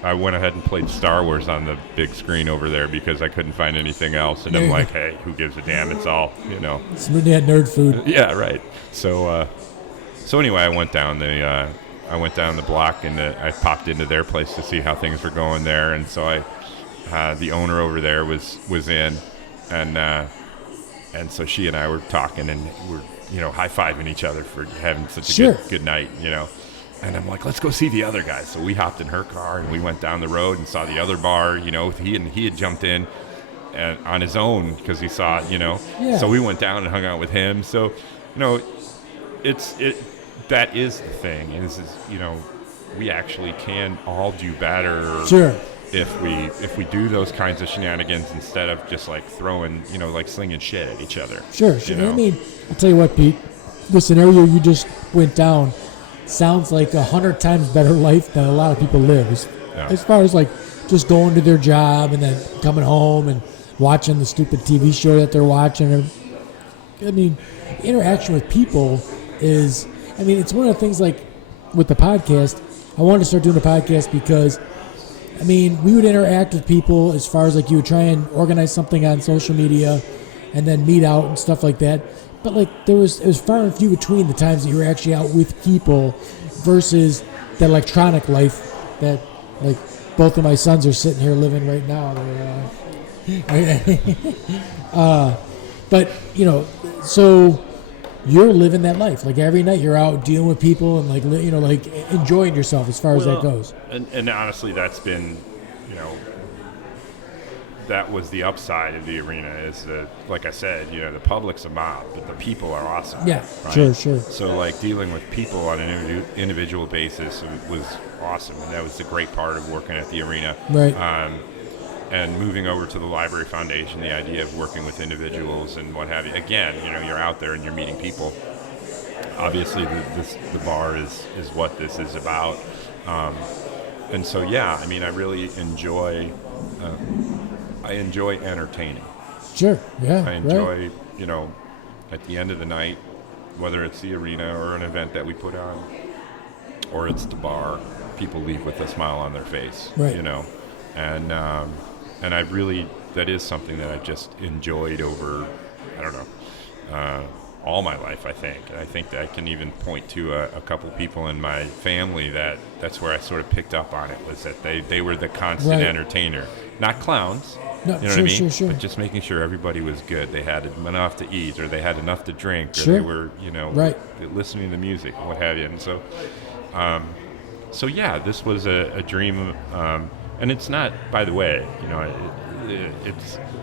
I went ahead and played Star Wars on the big screen over there because I couldn't find anything else. And I'm like, hey, who gives a damn? It's all, you know. It's nerd food. Yeah, right. So anyway, I went down the block and I popped into their place to see how things were going there. And so the owner over there was in, and so she and I were talking and we're, you know, high-fiving each other for having such a good night, you know. And I'm like, let's go see the other guys. So we hopped in her car and we went down the road and saw the other bar. You know, he had jumped in and on his own because he saw it, you know. Yeah. So we went down and hung out with him. So, you know, that is the thing. Is you know, we actually can all do better. Sure. If we do those kinds of shenanigans instead of just like throwing, you know, like slinging shit at each other. Sure. You know? I mean, I'll tell you what, Pete. The scenario you just went down sounds like 100 times better life than a lot of people live. As far as like just going to their job and then coming home and watching the stupid TV show that they're watching. I mean, interaction with people is, I mean, it's one of the things like with the podcast. I wanted to start doing the podcast because, I mean, we would interact with people as far as like you would try and organize something on social media and then meet out and stuff like that. But like it was far and few between the times that you were actually out with people versus the electronic life that like both of my sons are sitting here living right now. But you know, so you're living that life. Like every night you're out dealing with people and like, you know, like enjoying yourself as far as that goes. And honestly, that's been, you know, that was the upside of the arena is that, like I said, the public's a mob, but the people are awesome. Yeah, right? sure. So like dealing with people on an individual basis was awesome, and that was the great part of working at the arena. Right. And moving over to the Library Foundation, the idea of working with individuals and what have you. Again, you're out there and you're meeting people. Obviously, the bar is what this is about. And so, yeah, I mean, I really enjoy. I enjoy entertaining. Sure. Yeah. I enjoy, at the end of the night, whether it's the arena or an event that we put on, or it's the bar, people leave with a smile on their face. Right. And I really, that is something that I just enjoyed over, I don't know, all my life, I think. And I think that I can even point to a couple people in my family that's where I sort of picked up on it, was that they were the constant entertainer. Not clowns, no, you know what I mean? Sure. But just making sure everybody was good. They had enough to eat, or they had enough to drink, or Sure. they were, listening to music, what have you. And so yeah, this was a dream. And it's not, by the way,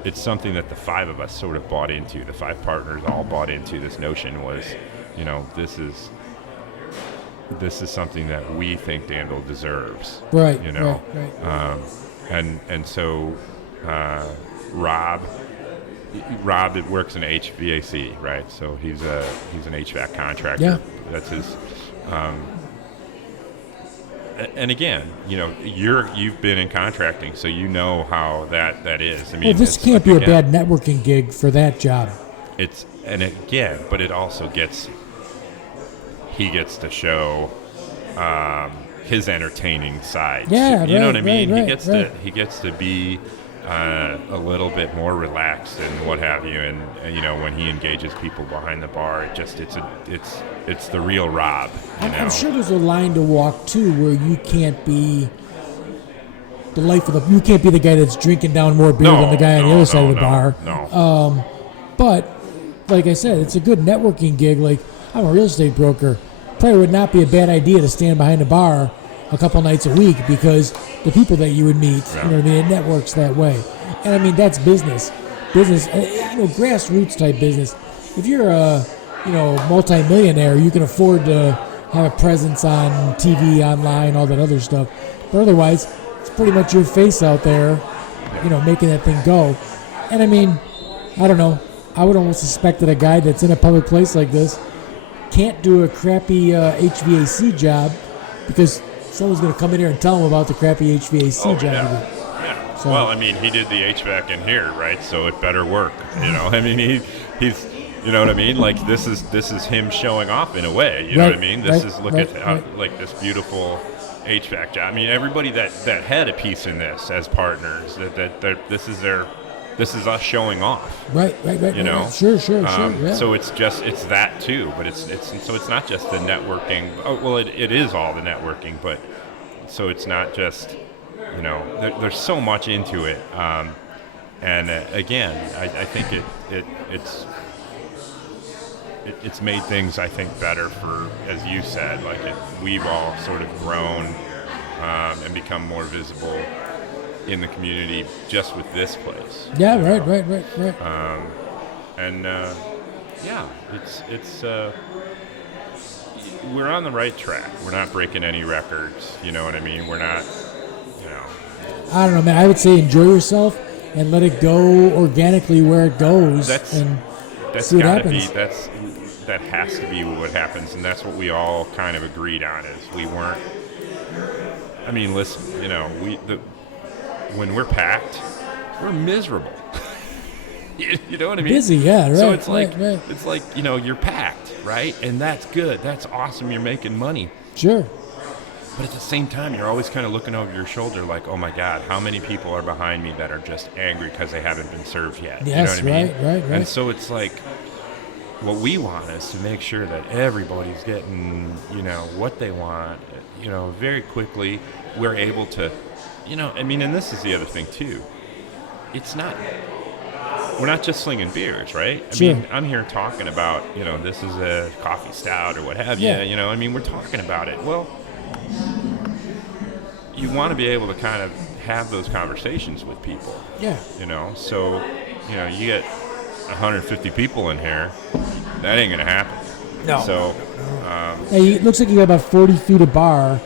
it's something that the five of us sort of bought into. The five partners all bought into this notion was, this is something that we think Danville deserves. Right. Right. And so Rob works in HVAC, right? So he's an HVAC contractor. Yeah. That's his. And again, you've been in contracting, so you know how that is. I mean, this can't be a bad networking gig for that job. But it also he gets to show his entertaining side. Yeah, you know what I mean. Right, he gets to be a little bit more relaxed and what have you, and when he engages people behind the bar, it's the real Rob. I'm sure there's a line to walk too, where you can't be you can't be the guy that's drinking down more beer than the guy on the other side of the bar. No. But like I said, it's a good networking gig. Like, I'm a real estate broker. Probably would not be a bad idea to stand behind a bar a couple nights a week, because the people that you would meet, it networks that way. And I mean, that's business, grassroots type business. If you're a, multi-millionaire, you can afford to have a presence on TV, online, all that other stuff. But otherwise, it's pretty much your face out there, making that thing go. And I mean, I don't know. I would almost suspect that a guy that's in a public place like this can't do a crappy HVAC job, because someone's going to come in here and tell him about the crappy HVAC job. Yeah. So, well, I mean, he did the HVAC in here, right? So it better work. I mean, he's, you know what I mean? Like, this is him showing off in a way. You know what I mean? This is like this beautiful HVAC job. I mean, everybody that had a piece in this as partners, that this is us showing off. Right. Sure. Yeah. So it's that too, but it's not just the networking. Oh, well, it is all the networking, but so it's not just, there's so much into it. And again, I think it's made things, I think, better for, as you said, like we've all sort of grown and become more visible in the community just with this place. Yeah, right. It's we're on the right track. We're not breaking any records. You know what I mean? We're not, I don't know, man. I would say enjoy yourself and let it go organically where it goes. That's see what gotta happens. That has to be what happens, and that's what we all kind of agreed on. Is we weren't. I mean, listen. When we're packed, we're miserable. You know what I mean? Busy, yeah, right. So it's like right. it's like you're packed, right? And that's good. That's awesome. You're making money. Sure. But at the same time, you're always kind of looking over your shoulder, like, oh my God, how many people are behind me that are just angry because they haven't been served yet? Yes, you know what I mean? Right. And so it's like, what we want is to make sure that everybody's getting, what they want, very quickly. We're able to. And this is the other thing too. We're not just slinging beers, right? I mean, I'm here talking about, this is a coffee stout or what have you. We're talking about it. Well, you want to be able to kind of have those conversations with people. Yeah. So, you get 150 people in here, that ain't going to happen. No. So, hey, it looks like you got about 40 feet of bar.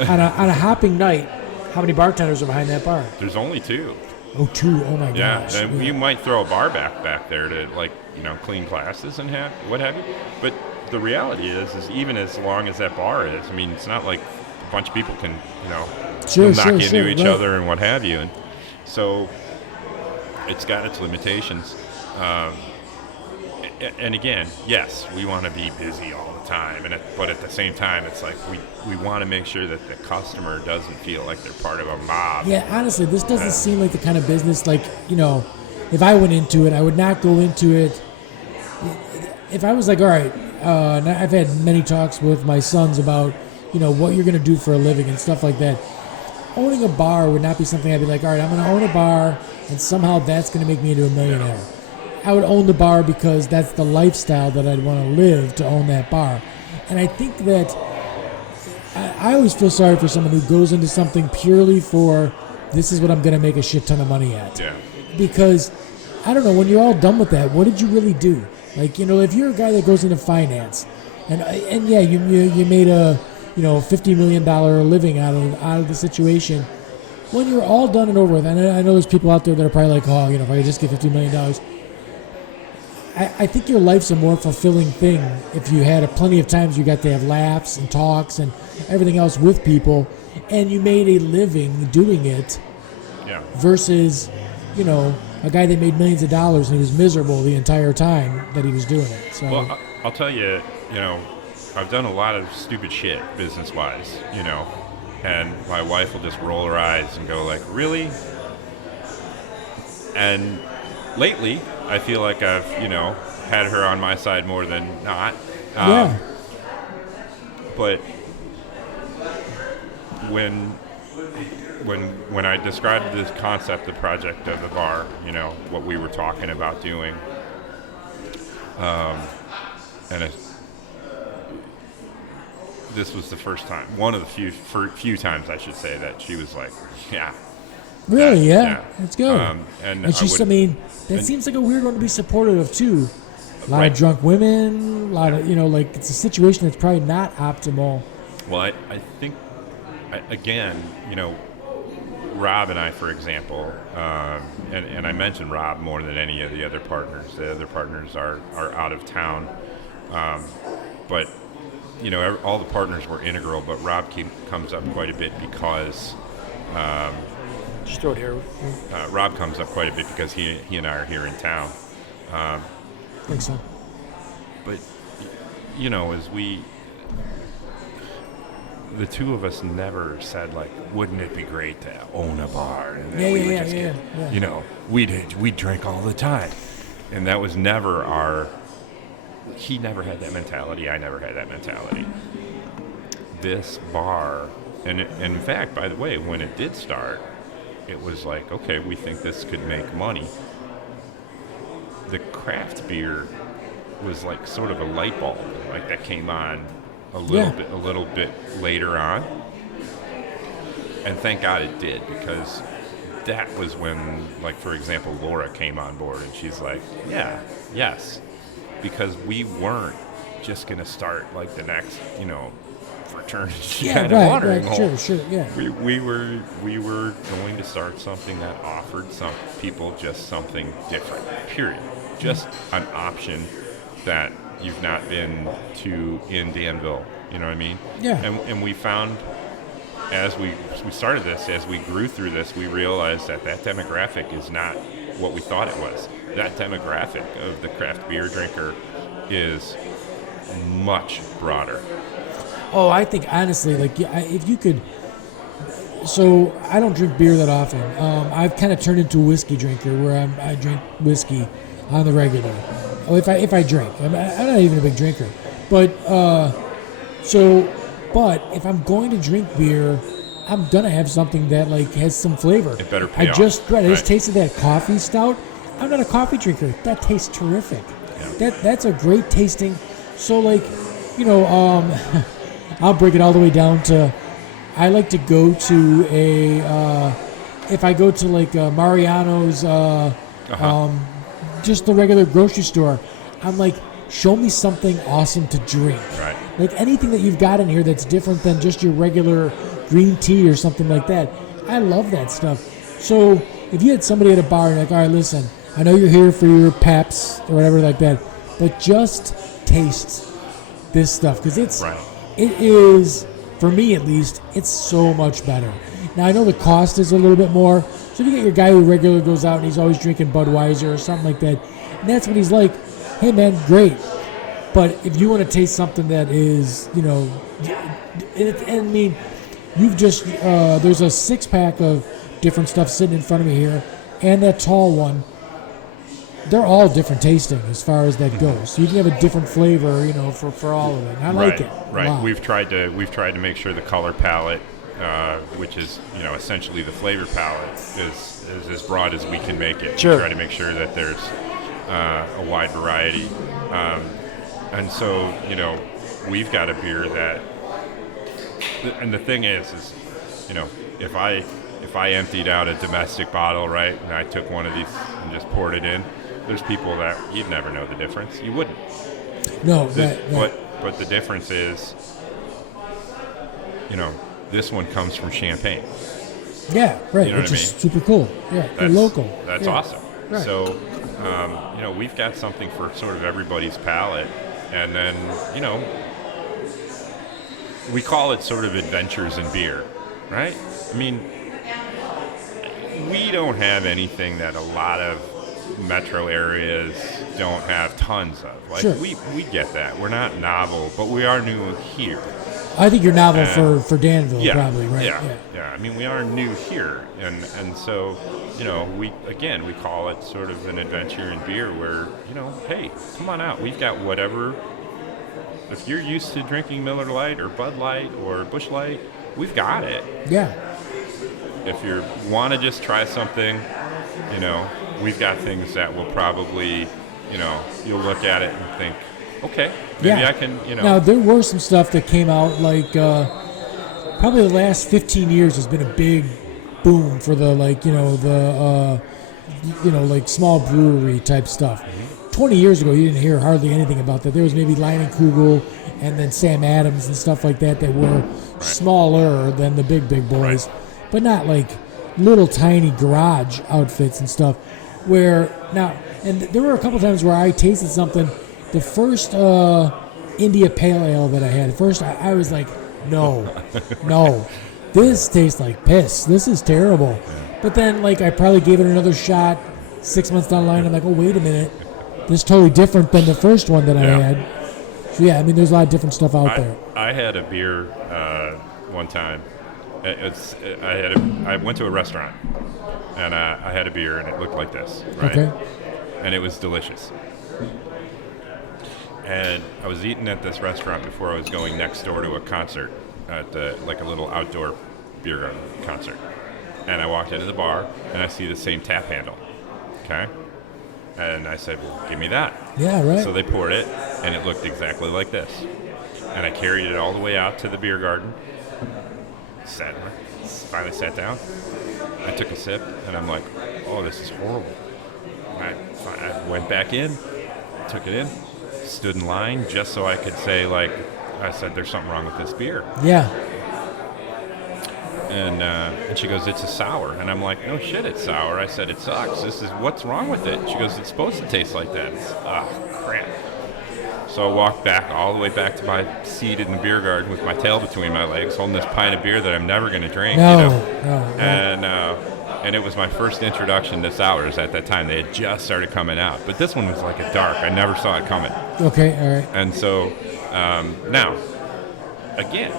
On a hopping night, how many bartenders are behind that bar? there's only 2. Oh, 2. Oh, my gosh. Yeah, and you might throw a bar back there to, clean classes and what have you. But the reality is even as long as that bar is, I mean, it's not like a bunch of people can, knock into each other and what have you. And so it's got its limitations. And again, yes, we want to be busy all the time, but at the same time, it's like we want to make sure that the customer doesn't feel like they're part of a mob. Yeah, honestly, this doesn't seem like the kind of business, if I went into it, I would not go into it. If I was like, all right, I've had many talks with my sons about, what you're going to do for a living and stuff like that. Owning a bar would not be something I'd be like, all right, I'm going to own a bar, and somehow that's going to make me into a millionaire. I would own the bar because that's the lifestyle that I'd want to live, to own that bar. And I think that I always feel sorry for someone who goes into something purely for, this is what I'm going to make a shit ton of money at. Yeah. Because, I don't know, when you're all done with that, what did you really do? If you're a guy that goes into finance, and yeah, you made a $50 million living out of the situation. When you're all done and over with, and I know there's people out there that are probably like, oh, if I could just get $50 million. I think your life's a more fulfilling thing if you had plenty of times you got to have laughs and talks and everything else with people, and you made a living doing it. Yeah. Versus, a guy that made millions of dollars and he was miserable the entire time that he was doing it. So. Well, I'll tell you, I've done a lot of stupid shit business-wise, and my wife will just roll her eyes and go like, really? And lately, I feel like I've, had her on my side more than not. Yeah. But when I described this concept, the project of the bar, what we were talking about doing, this was the first time, one of the few times I should say, that she was like, yeah. Really? Yeah. That's good. And that seems like a weird one to be supportive of too. A lot Right. of drunk women, a lot of, it's a situation that's probably not optimal. Well, I think, again, Rob and I, for example, and I mentioned Rob more than any of the other partners. The other partners are out of town. But, all the partners were integral, but Rob comes up quite a bit because... Just throw it here. Rob comes up quite a bit because he and I are here in town. I think so. But, as the two of us never said, like, wouldn't it be great to own a bar? And Yeah. We'd drink all the time. And that was never he never had that mentality. I never had that mentality. This bar, and in fact, by the way, when it did start, it was like, okay, we think this could make money. The craft beer was like sort of a light bulb, like that came on a little bit later on. And thank God it did, because that was when, like, for example, Laura came on board and she's like, yes, because we weren't just going to start like the next, fraternity kind of watering hole. Sure, yeah. We were going to start something that offered some people just something different, period. Just an option that you've not been to in Danville, you know what I mean? Yeah. And we found, as we started this, as we grew through this, we realized that demographic is not what we thought it was. That demographic of the craft beer drinker is much broader. Oh, I think honestly, if you could. So I don't drink beer that often. I've kind of turned into a whiskey drinker, where I drink whiskey on the regular. Oh, if I drink, I'm not even a big drinker. But if I'm going to drink beer, I'm gonna have something that has some flavor. It better pay I off. just tasted that coffee stout. I'm not a coffee drinker. That tastes terrific. Yeah. That's a great tasting. So I'll break it all the way down to, I like to go to if I go to like Mariano's, just the regular grocery store, I'm like, show me something awesome to drink. Right. Like anything that you've got in here that's different than just your regular green tea or something like that. I love that stuff. So if you had somebody at a bar and like, all right, listen, I know you're here for your Peps or whatever like that, but just taste this stuff because it is, for me at least, it's so much better. Now I know the cost is a little bit more, so if you get your guy who regularly goes out and he's always drinking Budweiser or something like that, and that's what he's like, hey man, great. But if you want to taste something that is, you know, I mean, you've just there's a 6-pack of different stuff sitting in front of me here, and that tall one. They're all different tasting as far as that goes. So you can have a different flavor, you know, for all of it. And I like it. Right. Wow. We've tried to make sure the color palette, which is, you know, essentially the flavor palette, is as broad as we can make it. Sure. We try to make sure that there's a wide variety. And so, you know, we've got a beer that, and the thing is, you know, if I emptied out a domestic bottle, right, and I took one of these and just poured it in, there's people that you'd never know the difference. You wouldn't. No, But the difference is, you know, this one comes from Champagne. Yeah, right. You know which what I is mean? super cool. Yeah, they're local. That's awesome. Right. So, you know, we've got something for sort of everybody's palate. And then, you know, we call it sort of adventures in beer, right? I mean, we don't have anything that a lot of metro areas don't have tons of. Like, sure. we get that. We're not novel, but we are new here. I think you're novel for Danville, probably, right? Yeah. I mean, we are new here, and so, you know, we call it sort of an adventure in beer where, you know, hey, come on out. We've got whatever. If you're used to drinking Miller Lite or Bud Light or Busch Light, we've got it. Yeah. If you want to just try something, you know, we've got things that will probably, you know, you'll look at it and think, okay, maybe I can, you know. Now, there were some stuff that came out, like, probably the last 15 years has been a big boom for the, like, you know, like small brewery type stuff. 20 years ago, you didn't hear hardly anything about that. There was maybe Leinenkugel and then Sam Adams and stuff like that were smaller than the big boys, but not like little tiny garage outfits and stuff. Where now, and there were a couple times where I tasted something. The first India Pale Ale that I had, first I was like, no, this tastes like piss. This is terrible. But then, like, I probably gave it another shot 6 months down the line. I'm like, oh, wait a minute. This is totally different than the first one that I had. So, yeah, I mean, there's a lot of different stuff out there. I had a beer one time. I went to a restaurant, and I had a beer, and it looked like this, right? Okay. And it was delicious. And I was eating at this restaurant before I was going next door to a concert at like a little outdoor beer garden concert. And I walked into the bar, and I see the same tap handle, okay? And I said, well, give me that. Yeah, right. So they poured it, and it looked exactly like this. And I carried it all the way out to the beer garden, finally sat down. I took a sip, and I'm like, oh, this is horrible. I went back in, took it in, stood in line just so I could say, like, I said, there's something wrong with this beer. Yeah. And she goes, it's a sour. And I'm like, no shit, it's sour. I said, it sucks. What's wrong with it? She goes, it's supposed to taste like that. Crap. So I walked back all the way back to my seat in the beer garden with my tail between my legs, holding this pint of beer that I'm never going to drink. No. And it was my first introduction to sours at that time. They had just started coming out. But this one was like a dark. I never saw it coming. Okay, all right. And so now, again,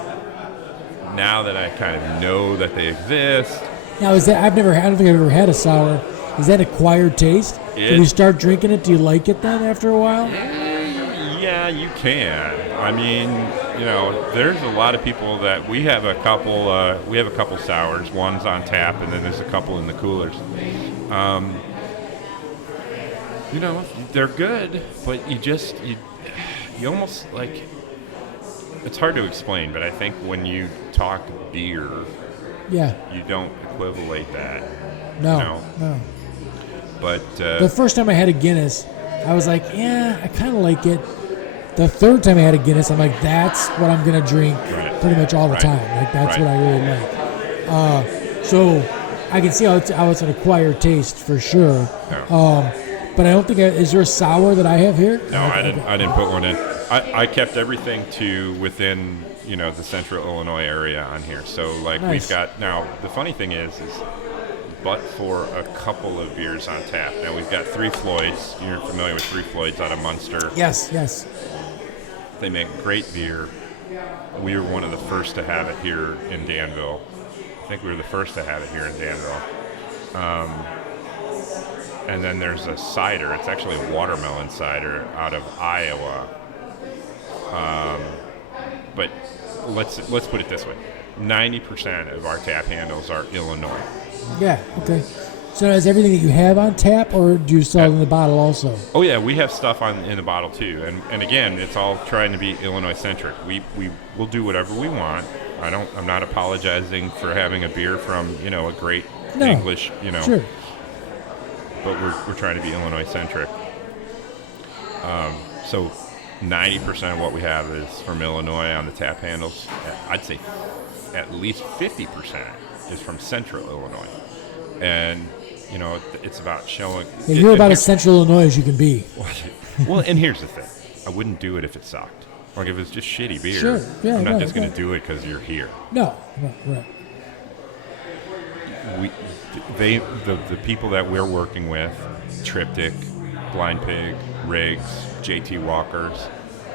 now that I kind of know that they exist. Now, I don't think I've ever had a sour. Is that acquired taste? When you start drinking it, do you like it then after a while? Yeah, you can. I mean, you know, there's a lot of people that we have a couple sours. One's on tap, and then there's a couple in the coolers. You know, they're good, but you almost like, it's hard to explain, but I think when you talk beer, Yeah. you don't equivalate that. No. You know? No. But The first time I had a Guinness, I was like, yeah, I kind of like it. The third time I had a Guinness, I'm like, that's what I'm going to drink pretty much all the time. Like, that's what I really like. So I can see how it's an acquired taste for sure. Yeah. But I don't think, is there a sour that I have here? No, I didn't put one in. I kept everything to within, the central Illinois area on here. So, like, Nice. we've got, now, the funny thing is but for a couple of beers on tap. Now, we've got Three Floyds. You're familiar with Three Floyds out of Munster. Yes. They make great beer. We were one of the first to have it here in Danville. I think we were the first to have it here in Danville. And then there's a cider. It's actually a watermelon cider out of Iowa. But let's put it this way: 90% of our tap handles are Illinois. Yeah. Okay. So is everything that you have on tap, or do you sell it in the bottle also? Oh yeah, we have stuff in the bottle too, and again, it's all trying to be Illinois centric. We will do whatever we want. I'm not apologizing for having a beer from a great English Sure. But we're trying to be Illinois centric. So 90% of what we have is from Illinois on the tap handles. I'd say at least 50% is from central Illinois, and it's about showing. Yeah, you're about as central Illinois as you can be. Well, and here's the thing: I wouldn't do it if it sucked. Like if it's just shitty beer. Sure. Yeah, I'm not right, just going to do it because you're here. No. Right. The people that we're working with, Triptych, Blind Pig, Riggs, JT Walkers,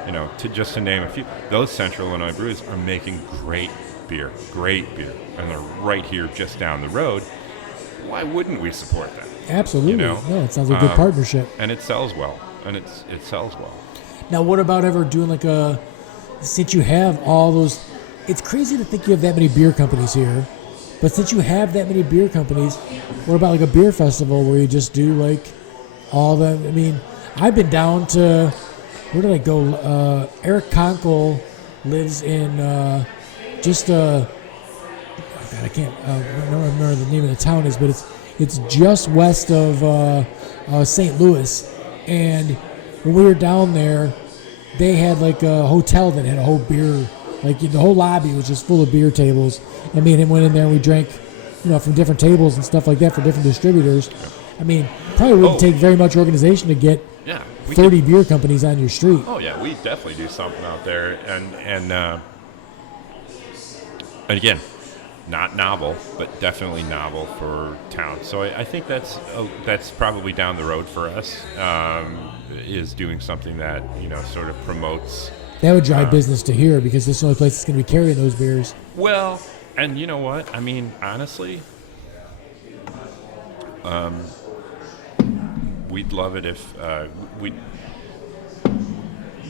to name a few, those Central Illinois breweries are making great beer, and they're right here just down the road. Why wouldn't we support them? Absolutely. No, it sounds like a good partnership. And it sells well. Now, what about ever doing since you have all those, it's crazy to think you have that many beer companies here, but since you have that many beer companies, what about a beer festival where you just do all the, I've been down to, where did I go? Eric Conkle lives in I can't remember the name of the town is, but it's just west of St. Louis. And when we were down there, they had a hotel that had a whole beer, the whole lobby was just full of beer tables. And me and him went in there and we drank, from different tables and stuff like that for different distributors. Probably wouldn't take very much organization to get 30 beer companies on your street. Oh yeah, we definitely do something out there, and again, not novel, but definitely novel for town. So I think that's probably down the road for us. Is doing something that sort of promotes. That would drive business to here because this is the only place that's going to be carrying those beers. Well, and you know what? Honestly, we'd love it if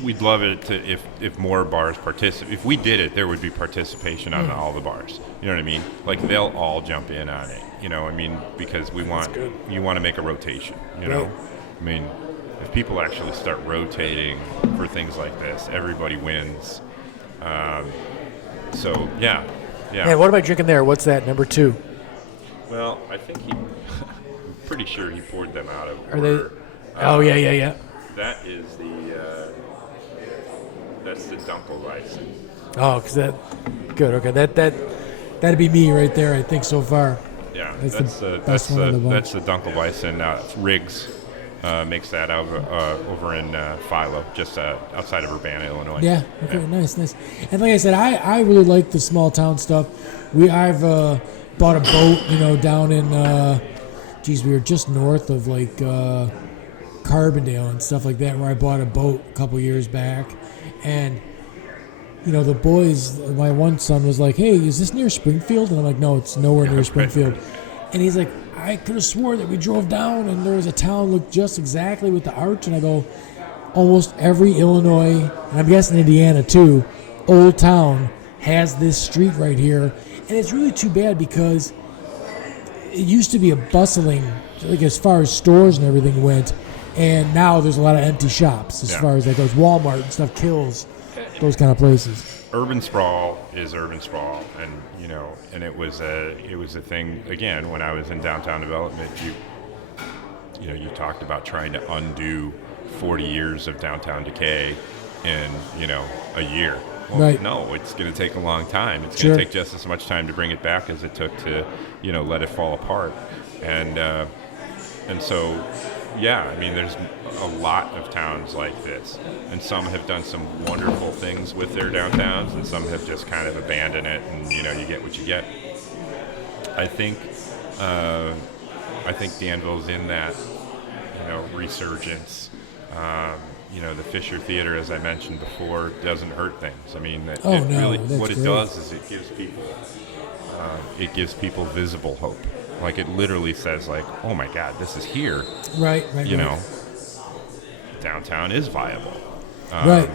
we'd love it if more bars participate. If we did it, there would be participation on all the bars. You know what I mean? They'll all jump in on it. Because you want to make a rotation. Right. If people actually start rotating for things like this, everybody wins. So yeah. Yeah. What am I drinking there? What's that? Number 2. Well, I think I'm pretty sure he poured them out of. Are they? Oh yeah. That is that's the Dunkelweizen. Oh, because good. Okay, that'd be me right there. I think so far. Yeah, that's the Dunkelweizen. Riggs makes that over in Philo, just outside of Urbana, Illinois. Yeah. Okay. Yeah. Nice. And like I said, I really like the small town stuff. I've bought a boat, down in. We were just north of Carbondale and stuff like that, where I bought a boat a couple years back, and. The boys, my one son was like, hey, is this near Springfield? And I'm like, no, it's nowhere near Springfield. And he's like, I could have swore that we drove down and there was a town looked just exactly with the arch. And I go, almost every Illinois, and I'm guessing Indiana too, old town has this street right here. And it's really too bad because it used to be a bustling, as far as stores and everything went. And now there's a lot of empty shops as far as that goes. Walmart and stuff kills those kind of places. Urban sprawl is urban sprawl, and and it was a thing again when I was in downtown development. You talked about trying to undo 40 years of downtown decay in a year. Well, right. No, it's going to take a long time. It's going to take just as much time to bring it back as it took to let it fall apart, and so. Yeah, I mean, there's a lot of towns like this, and some have done some wonderful things with their downtowns, and some have just kind of abandoned it, and you get what you get. I think Danville's in that resurgence. The Fisher Theater, as I mentioned before, doesn't hurt things. I mean, what it does is it gives people visible hope. Like it literally says, like, oh my God, this is here. Right. Downtown is viable. Right.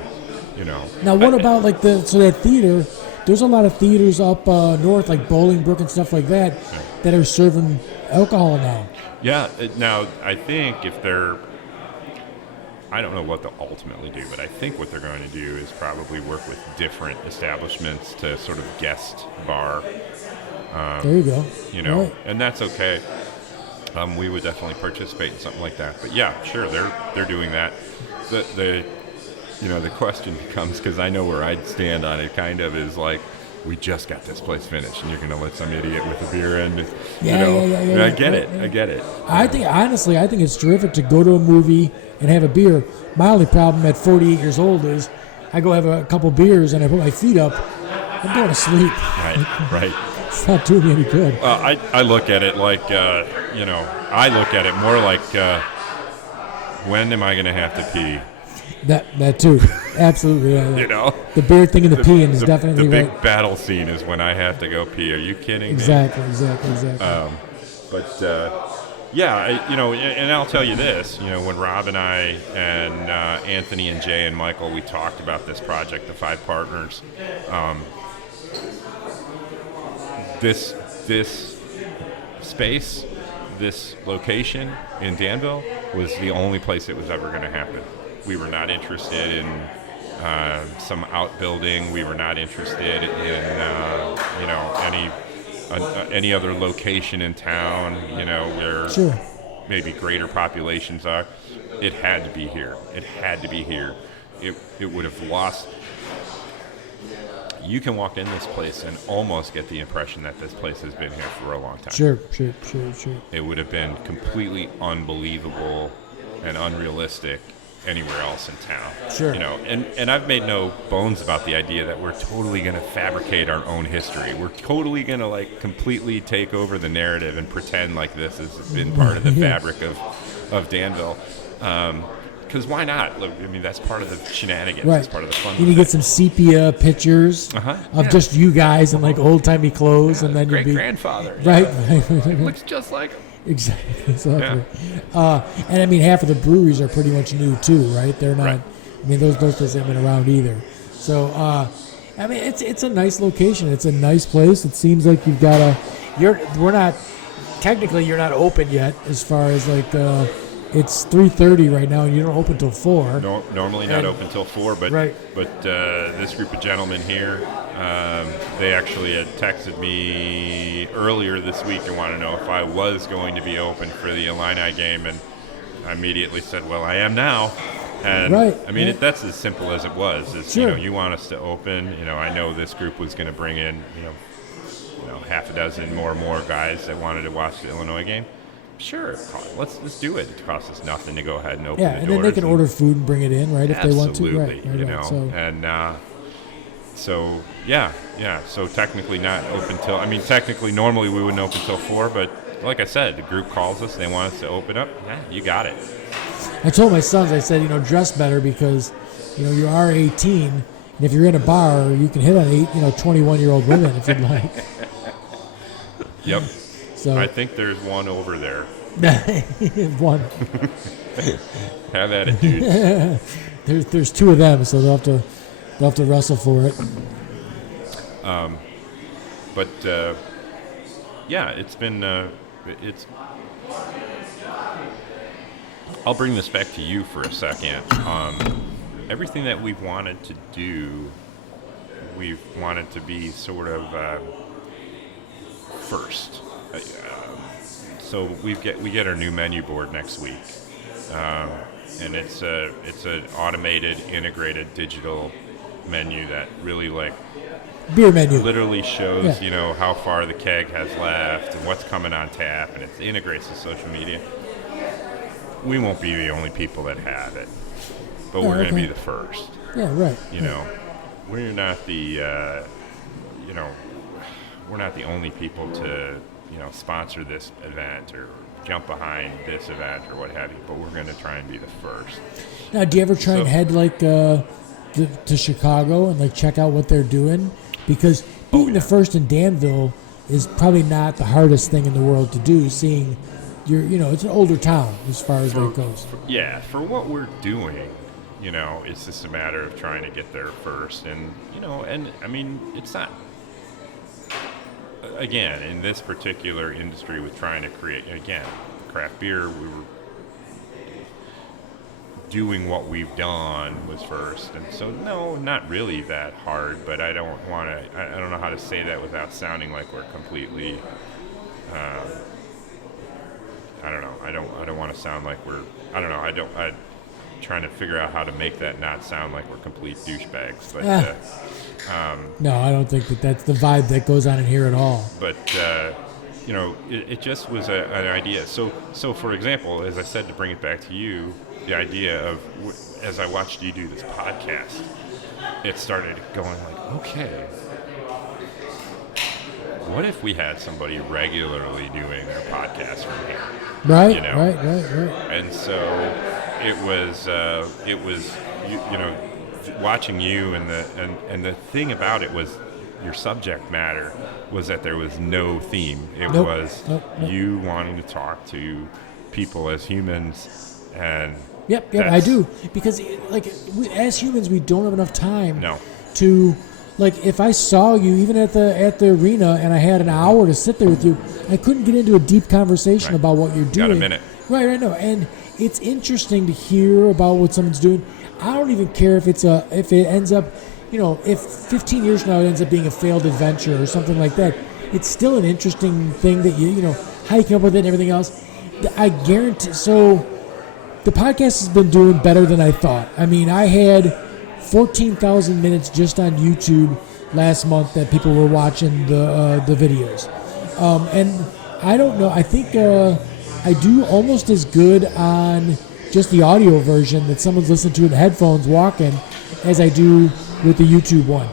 Now, what about like that theater? There's a lot of theaters up north, like Bolingbrook and stuff like that, that are serving alcohol now. Yeah. Now, I think I don't know what they'll ultimately do, but I think what they're going to do is probably work with different establishments to sort of guest bar. There you go. Right. And that's okay. We would definitely participate in something like that. But yeah, sure, they're doing that. The question becomes, because I know where I'd stand on it, kind of is like, we just got this place finished, and you're going to let some idiot with a beer in. Yeah. I get it. I think it's terrific to go to a movie and have a beer. My only problem at 48 years old is I go have a couple beers and I put my feet up, I'm going to sleep. Right. It's not doing me any good. I look at it like, I look at it more like, when am I going to have to pee? That too. Absolutely. Yeah. The beer thing and the peeing is definitely right. The big battle scene is when I have to go pee. Are you kidding me? Exactly. And I'll tell you this, when Rob and I and Anthony and Jay and Michael, we talked about this project, the 5 partners, this space, this location in Danville was the only place it was ever going to happen. We were not interested in some outbuilding. We were not interested in any other location in town. Where maybe greater populations are. It had to be here. It would have lost. You can walk in this place and almost get the impression that this place has been here for a long time. Sure. It would have been completely unbelievable and unrealistic anywhere else in town. Sure. And I've made no bones about the idea that we're totally going to fabricate our own history. We're totally going to completely take over the narrative and pretend like this has been part of the fabric of Danville. Because why not? Look, I mean, that's part of the shenanigans. Right. That's part of the fun. You get some sepia pictures of just you guys in old-timey clothes, and then great grandfather. Right. It looks just like him. Exactly. Yeah. And I mean, half of the breweries are pretty much new too, right? They're not. Right. I mean, those places haven't been around either. So, I mean, it's a nice location. It's a nice place. It seems like you've got you're not open yet, as far as it's 3:30 right now, and you don't open till 4. No, normally not open till 4, but this group of gentlemen here, they actually had texted me earlier this week and wanted to know if I was going to be open for the Illini game, and I immediately said, "Well, I am now." And I mean, that's as simple as it was. Is you want us to open. I know this group was going to bring in half a dozen more guys that wanted to watch the Illinois game. Sure, let's do it. It costs us nothing to go ahead and open the doors. And then they can order food and bring it in, right, if they want to. Right, So So technically not open till. I mean, technically normally we wouldn't open till 4, but like I said, the group calls us. They want us to open up. Yeah, you got it. I told my sons, I said, dress better because, you are 18, and if you're in a bar, you can hit on 21-year-old women if you'd like. Yep. So I think there's one over there. One. Have at it, dudes. There's 2 of them, so they'll have to wrestle for it. It's been I'll bring this back to you for a second. everything that we've wanted to do, we've wanted to be sort of first. So we get our new menu board next week, and it's an automated, integrated digital menu that really beer menu literally shows how far the keg has left and what's coming on tap, and it integrates the social media. We won't be the only people that have it, but we're going to be the first. Yeah, right. We're not the we're not the only people to sponsor this event or jump behind this event or what have you, but we're going to try and be the first. Now, do you ever try and head to Chicago and check out what they're doing? Because being the first in Danville is probably not the hardest thing in the world to do, seeing it's an older town as far as that goes. For what we're doing, it's just a matter of trying to get there first. And, and I mean, it's not, again, in this particular industry with trying to create, again, craft beer, we were doing what we've done was first. And so, no, not really that hard, but I don't know how to say that without sounding like we're completely, I don't know. I don't want to sound like we're. I don't know. I'm trying to figure out how to make that not sound like we're complete douchebags. But no, I don't think that's the vibe that goes on in here at all. But it just was an idea. So for example, as I said, to bring it back to you, the idea of as I watched you do this podcast, it started going okay. What if we had somebody regularly doing their podcast from here? Right. And so it was watching you, and the thing about it was your subject matter was that there was no theme. It was you wanting to talk to people as humans, and Yep, I do, because as humans we don't have enough time to. If I saw you even at the arena and I had an hour to sit there with you, I couldn't get into a deep conversation about what you're doing. Got a minute. Right, no. And it's interesting to hear about what someone's doing. I don't even care if it ends up, if 15 years from now it ends up being a failed adventure or something like that. It's still an interesting thing that how you come up with it and everything else. I guarantee. So the podcast has been doing better than I thought. I mean, I had 14,000 minutes just on YouTube last month that people were watching the videos. And I don't know, I think I do almost as good on just the audio version that someone's listening to in headphones walking as I do with the YouTube one.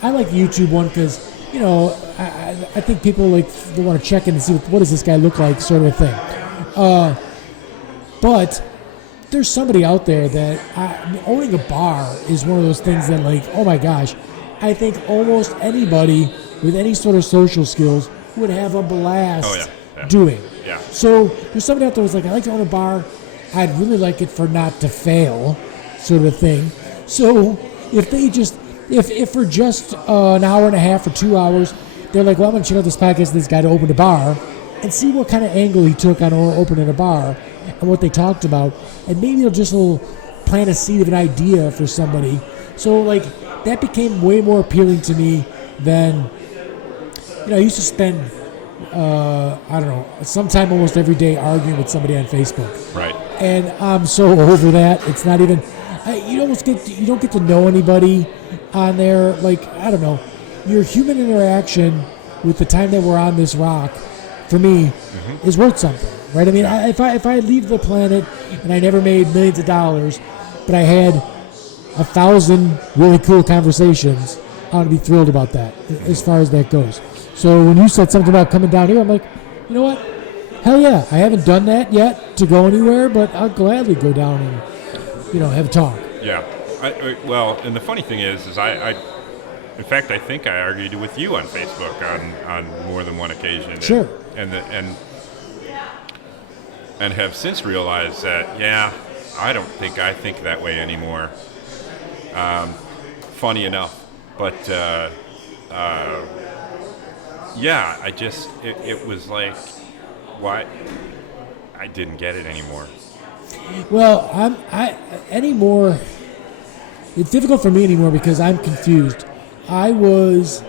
I like the YouTube one because, I think people they want to check in and see what does this guy look like, sort of a thing. But there's somebody out there that owning a bar is one of those things that oh my gosh, I think almost anybody with any sort of social skills would have a blast doing. Yeah. So there's somebody out there who's I like to own a bar. I'd really like it for not to fail, sort of thing. So if they if for just an hour and a half or 2 hours, they're well, I'm going to check out this podcast of this guy to open a bar and see what kind of angle he took on opening a bar and what they talked about, and maybe it'll just plant a seed of an idea for somebody. So that became way more appealing to me than I used to spend I don't know, sometime almost every day arguing with somebody on Facebook. Right. And I'm so over that. It's not even you don't get to know anybody on there. I don't know, your human interaction with the time that we're on this rock for me is worth something. Right, I mean, if I leave the planet and I never made millions of dollars, but I had 1,000 really cool conversations, I ought to be thrilled about that as far as that goes. So when you said something about coming down here, I'm like, you know what? Hell yeah! I haven't done that yet to go anywhere, but I'll gladly go down and have a talk. Yeah. Well, and the funny thing is I in fact, I think I argued with you on Facebook on more than one occasion. Sure. And have since realized that, I don't think I think that way anymore. Funny enough. But, I just, it was why? I didn't get it anymore. Well, anymore, it's difficult for me anymore because I'm confused. I was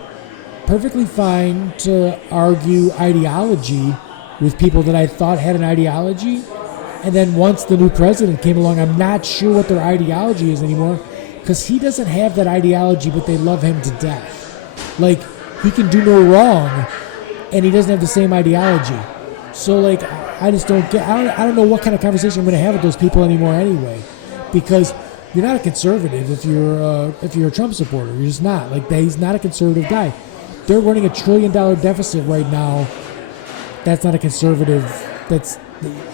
perfectly fine to argue ideology with people that I thought had an ideology. And then once the new president came along, I'm not sure what their ideology is anymore because he doesn't have that ideology, but they love him to death. Like, he can do no wrong, and he doesn't have the same ideology. So, like, I just don't get... I don't know what kind of conversation I'm going to have with those people anymore anyway, because you're not a conservative if you're a Trump supporter. You're just not. Like, he's not a conservative guy. They're running $1 trillion deficit right now. That's not a conservative. You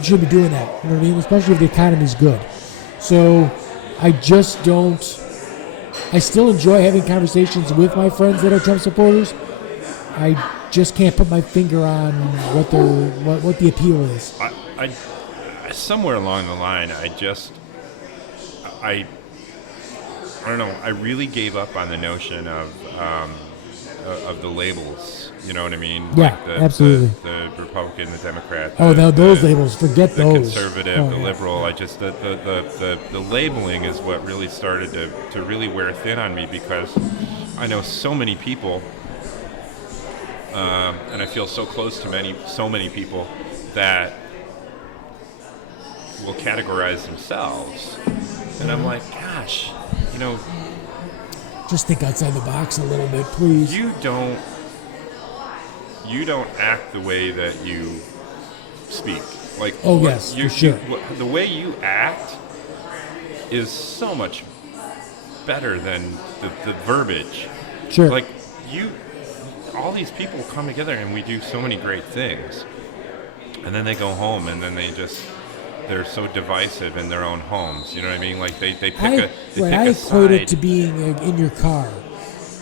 shouldn't be doing that. You know what I mean? Especially if the economy's good. So I just don't. I still enjoy having conversations with my friends that are Trump supporters. I just can't put my finger on what the appeal is. I somewhere along the line, I don't know. I really gave up on the notion of the labels. You know what I mean? Yeah, like absolutely. The Republican, the Democrat. Those labels. Forget the those. The conservative, the liberal. I just the labeling is what really started to really wear thin on me because I know so many people, and I feel so close to so many people that will categorize themselves, and I'm like, gosh, you know. Just think outside the box a little bit, please. You don't act the way that you speak. Like, yes, for sure. The way you act is so much better than the verbiage. Sure. Like, all these people come together and we do so many great things, and then they go home and then they're so divisive in their own homes. You know what I mean? Like they pick a equate side. it to being in your car.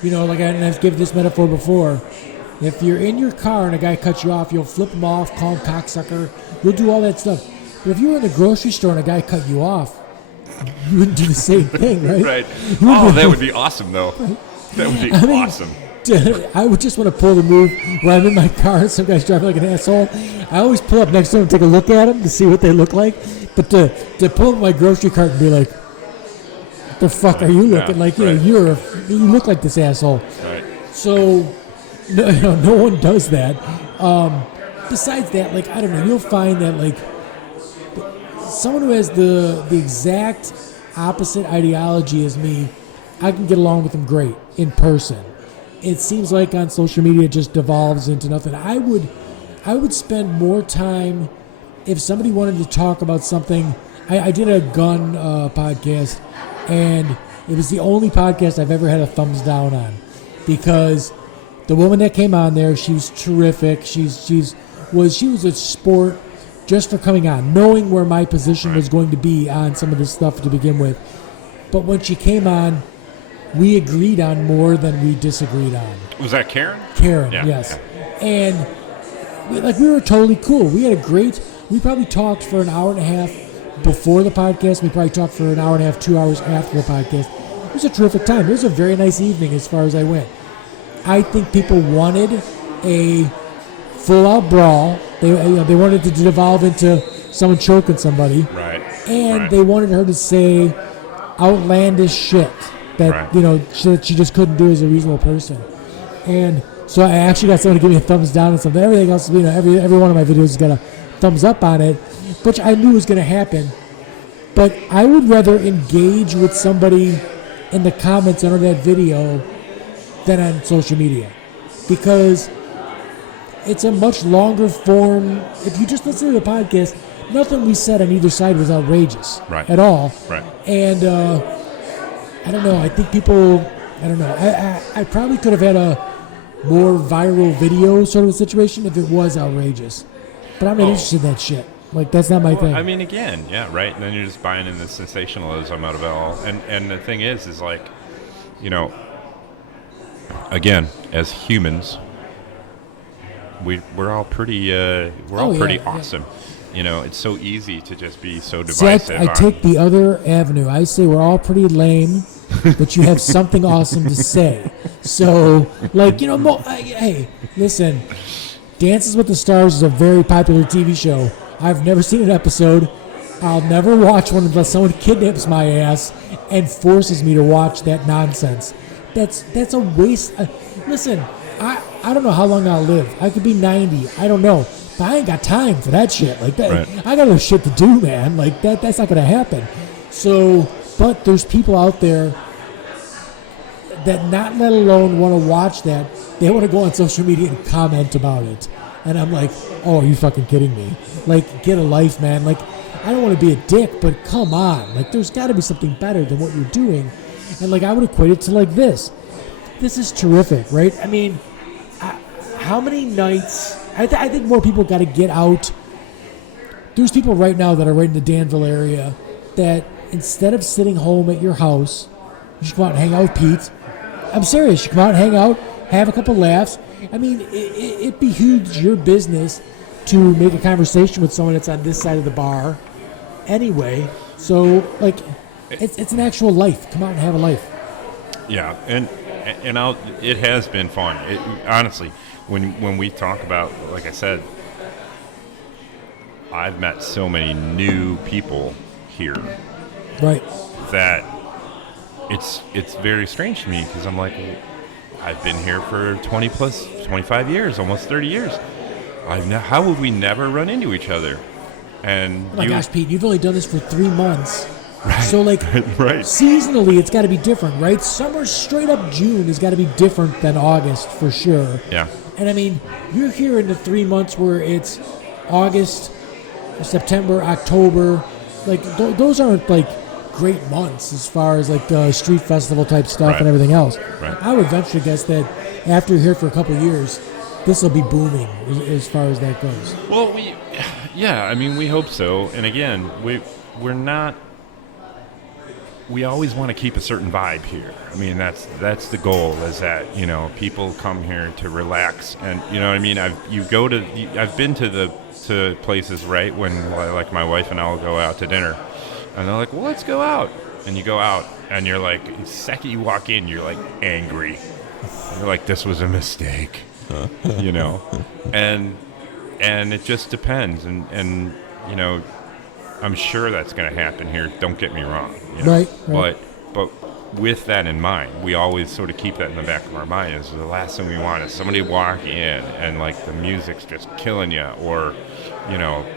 You know, like I've given this metaphor before. If you're in your car and a guy cuts you off, you'll flip him off, call him cocksucker. You'll do all that stuff. But if you were in the grocery store and a guy cut you off, you wouldn't do the same thing, right? Right. That would be awesome, though. That would be awesome. I would just want to pull the move where I'm in my car and some guy's driving like an asshole. I always pull up next to him and take a look at him to see what they look like. But to pull up my grocery cart and be like, what the fuck are you looking like? You know, you look like this asshole. Right. So no one does that. Besides that, like, I don't know, you'll find that, like, someone who has the exact opposite ideology as me, I can get along with them great in person. It seems like on social media it just devolves into nothing. I would spend more time if somebody wanted to talk about something. I did a gun podcast, and it was the only podcast I've ever had a thumbs down on, because the woman that came on there, she was terrific. She was a sport just for coming on, knowing where my position was going to be on some of this stuff to begin with. But when she came on, we agreed on more than we disagreed on. Was that Karen? Karen, yeah. Yes. And we were totally cool. We probably talked for an hour and a half before the podcast. We probably talked for an hour and a half, 2 hours after the podcast. It was a terrific time. It was a very nice evening as far as I went. I think people wanted a full-out brawl. They wanted to devolve into someone choking somebody. Right. And they wanted her to say outlandish shit that that she just couldn't do as a reasonable person. And so I actually got someone to give me a thumbs down and something. Everything else, every one of my videos has got a thumbs up on it, which I knew was going to happen. But I would rather engage with somebody in the comments under that video than on social media, because it's a much longer form. If you just listen to the podcast, nothing we said on either side was outrageous at all. Right. And I don't know. I think people. I don't know. I probably could have had a more viral video sort of a situation if it was outrageous, but I'm not interested in that shit. Like, that's not my thing. I mean, again, yeah, right. And then you're just buying in the sensationalism out of it all. And the thing is like, again, as humans, we're all pretty awesome. Yeah. It's so easy to just be so divisive. I take the other avenue. I say we're all pretty lame, but you have something awesome to say. So, like, hey, listen, Dances with the Stars is a very popular TV show. I've never seen an episode. I'll never watch one unless someone kidnaps my ass and forces me to watch that nonsense. That's a waste. Listen, I don't know how long I'll live. I could be 90. I don't know. But I ain't got time for that shit. Like that, Right. I got no shit to do, man. Like that's not gonna happen. So, but there's people out there that not let alone want to watch that. They want to go on social media and comment about it. And I'm like, oh, are you fucking kidding me? Like, get a life, man. Like, I don't want to be a dick, but come on. Like, there's got to be something better than what you're doing. And, like, I would equate it to, like, this. This is terrific, right? I mean, how many nights... I think more people got to get out. There's people right now that are right in the Danville area that instead of sitting home at your house, you should go out and hang out with Pete. I'm serious. You come out and hang out, have a couple laughs. I mean, it behooves your business to make a conversation with someone that's on this side of the bar anyway. So, like, it's an actual life. Come out and have a life. Yeah, and it has been fun. Honestly, when we talk about, like I said, I've met so many new people here. Right. That it's very strange to me because I'm like, I've been here for 25 years, almost 30 years. How would we never run into each other? And oh my gosh, Pete, you've only done this for 3 months. Right. So, like, right. Seasonally, it's got to be different, right? Summer, straight up June has got to be different than August for sure. Yeah. And I mean, you're here in the 3 months where it's August, September, October. Like, those aren't, like, great months as far as, like, street festival type stuff Right. and everything else. Right. I would venture to guess that after you're here for a couple of years, this will be booming as far as that goes. Well, I mean, we hope so. And again, we're not. We always want to keep a certain vibe here. I mean, that's the goal. Is that people come here to relax, and you know what I mean. I've been to places, right, when like my wife and I will go out to dinner, and they're like, well, let's go out, and you go out, and you're like, the second you walk in, you're like angry. You're like, this was a mistake. And it just depends, and I'm sure that's going to happen here. Don't get me wrong, Right. But with that in mind, we always sort of keep that in the back of our mind. Is the last thing we want is somebody walk in and like the music's just killing you, or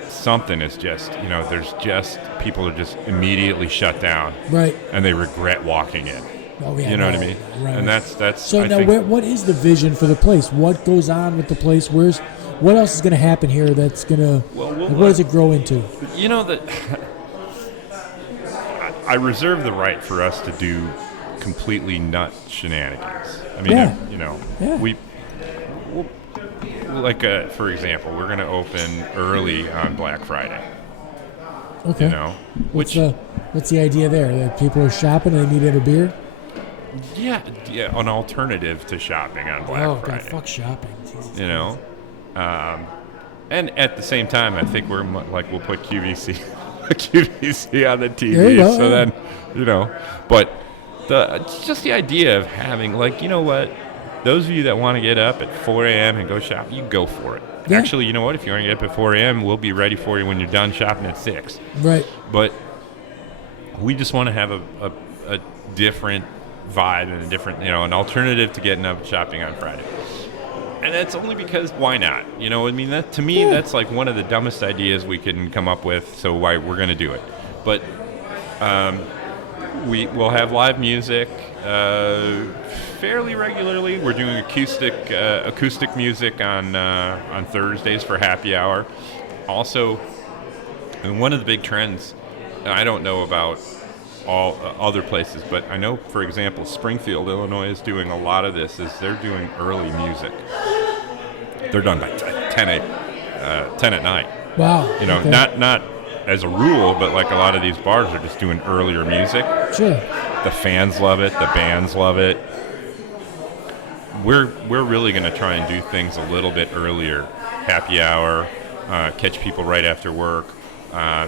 something is just there's just people are just immediately shut down, Right. and they regret walking in. Oh, yeah, You know what I mean? Right. And that's. So I now, think, what is the vision for the place? What goes on with the place? What else is going to happen here that's going to... what does it grow into? That I reserve the right for us to do completely nut shenanigans. I mean, Yeah. we'll, like for example, we're going to open early on Black Friday. Okay. Which what's the idea there? That people are shopping and they need to have a beer? yeah, an alternative to shopping on Black Friday. God, fuck shopping. Jesus. And at the same time, I think we'll put QVC on the TV. There you go, so yeah. then, but just the idea of having, like, those of you that want to get up at 4 a.m. and go shop, you go for it. Yeah. Actually, you know what? If you want to get up at 4 a.m., we'll be ready for you when you're done shopping at 6. Right. But we just want to have a different vibe and a different, an alternative to getting up shopping on Friday. And that's only because why not? I mean, that to me, that's like one of the dumbest ideas we can come up with. So why we're going to do it. But we'll have live music fairly regularly. We're doing acoustic music on Thursdays for happy hour. Also, and one of the big trends, I don't know about all other places, but I know, for example, Springfield, Illinois is doing a lot of this. Is they're doing early music. They're done by 10 at night. Wow. Okay. Not as a rule, but like a lot of these bars are just doing earlier music. Sure. The fans love it. The bands love it. We're really going to try and do things a little bit earlier. Happy hour, catch people right after work.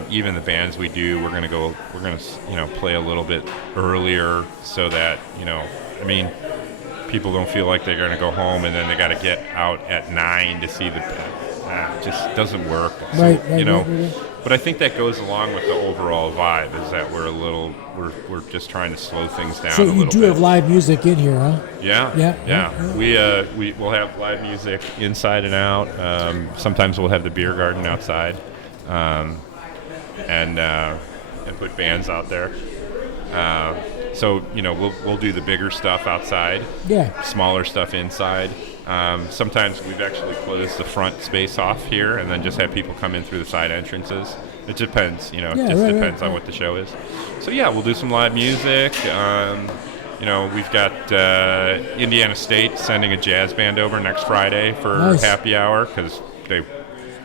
Even the bands we do, we're going to play a little bit earlier so that, I mean, people don't feel like they're going to go home and then they got to get out at 9 to see the. It just doesn't work. So, Right. But I think that goes along with the overall vibe, is that we're just trying to slow things down a little bit. So you do have live music in here, huh? Yeah. We'll have live music inside and out. Sometimes we'll have the beer garden outside, and put bands out there. So we'll do the bigger stuff outside. Yeah. Smaller stuff inside. Sometimes we've actually closed the front space off here and then just have people come in through the side entrances. It depends, depends on what the show is. So yeah, we'll do some live music. We've got Indiana State sending a jazz band over next Friday for happy hour because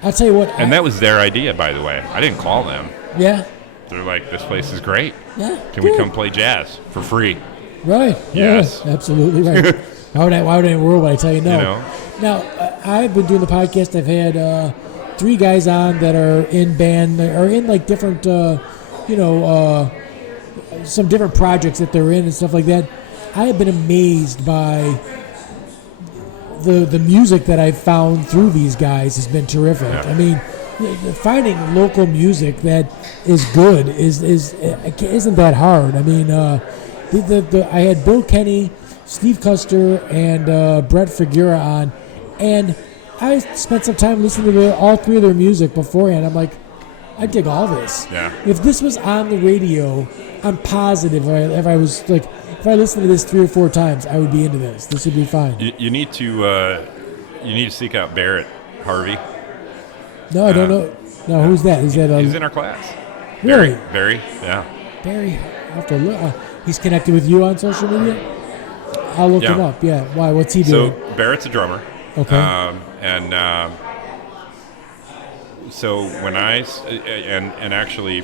I'll tell you what. And that was their idea, by the way. I didn't call them. Yeah. They're like, this place is great. Yeah. Can we come play jazz for free? Right. Yes. Yeah, absolutely right. Why would I in the world would I tell you no? Now, I've been doing the podcast. I've had 3 guys on that are in band, or in like different, some different projects that they're in and stuff like that. I have been amazed by the music that I've found through these guys has been terrific. Yeah. I mean, finding local music that is good isn't that hard. I mean, I had Bill Kenny, Steve Custer, and Brett Figuera on, and I spent some time listening to all 3 of their music beforehand. I'm like, I dig all this. Yeah. If this was on the radio, I'm positive if I listened to this 3 or 4 times, I would be into this. This would be fine. You need to seek out Barrett Harvey. No, I don't know. No, who's that? Is that he's in our class. Really? Barry, yeah. Barry, I have to look. He's connected with you on social media? I'll look him up. Yeah. Why? What's he doing? So Barrett's a drummer. Okay. So when and actually,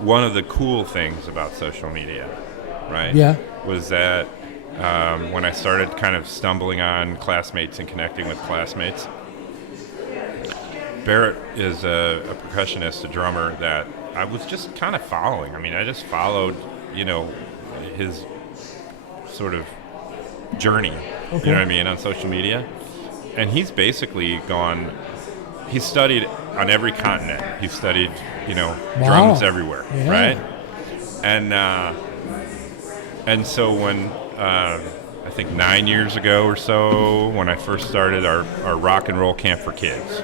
one of the cool things about social media, right? Yeah. Was that when I started kind of stumbling on classmates and connecting with classmates, Barrett is a percussionist, a drummer that I was just kind of following. I mean, I just followed, his sort of journey, okay. You know what I mean, on social media. And he's basically he's studied on every continent. He's studied, drums everywhere, yeah. Right? And so when, I think 9 years ago or so, when I first started our rock and roll camp for kids,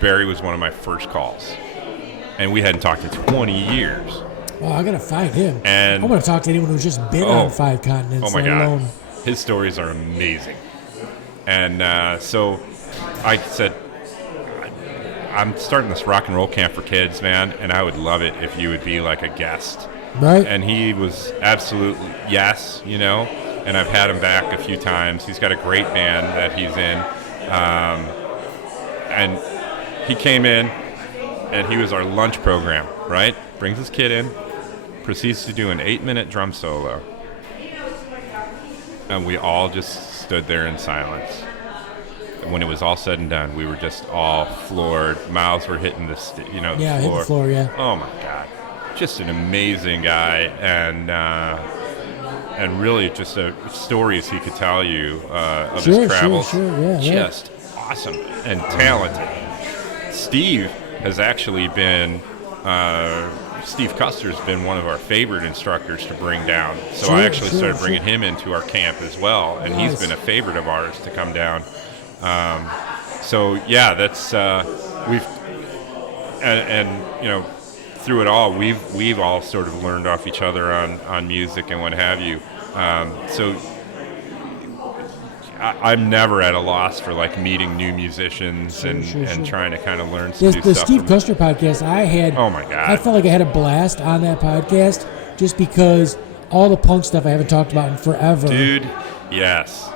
Barry was one of my first calls. And we hadn't talked in 20 years. Well, I got to find him. And I want to talk to anyone who's just been on 5 continents. Oh, my God. His stories are amazing. And so I said, I'm starting this rock and roll camp for kids, man, and I would love it if you would be like a guest. Right. And he was absolutely yes, and I've had him back a few times. He's got a great band that he's in. And he came in, and he was our lunch program, right? Brings his kid in, proceeds to do an 8-minute drum solo. And we all just stood there in silence. And when it was all said and done, we were just all floored. Mouths were hitting the floor. Hit the floor, yeah. Oh, my God. Just an amazing guy. And really just stories he could tell you of his travels. Sure, yeah. Just awesome and talented. Steve has actually been... Steve Custer's been one of our favorite instructors to bring down. So I actually started bringing him into our camp as well, and he's been a favorite of ours to come down. That's through it all, we've all sort of learned off each other on music and what have you. I'm never at a loss for like meeting new musicians and trying to kind of learn some new stuff. The Steve Custer podcast I had. Oh my God! I felt like I had a blast on that podcast just because all the punk stuff I haven't talked about in forever. Dude, yes.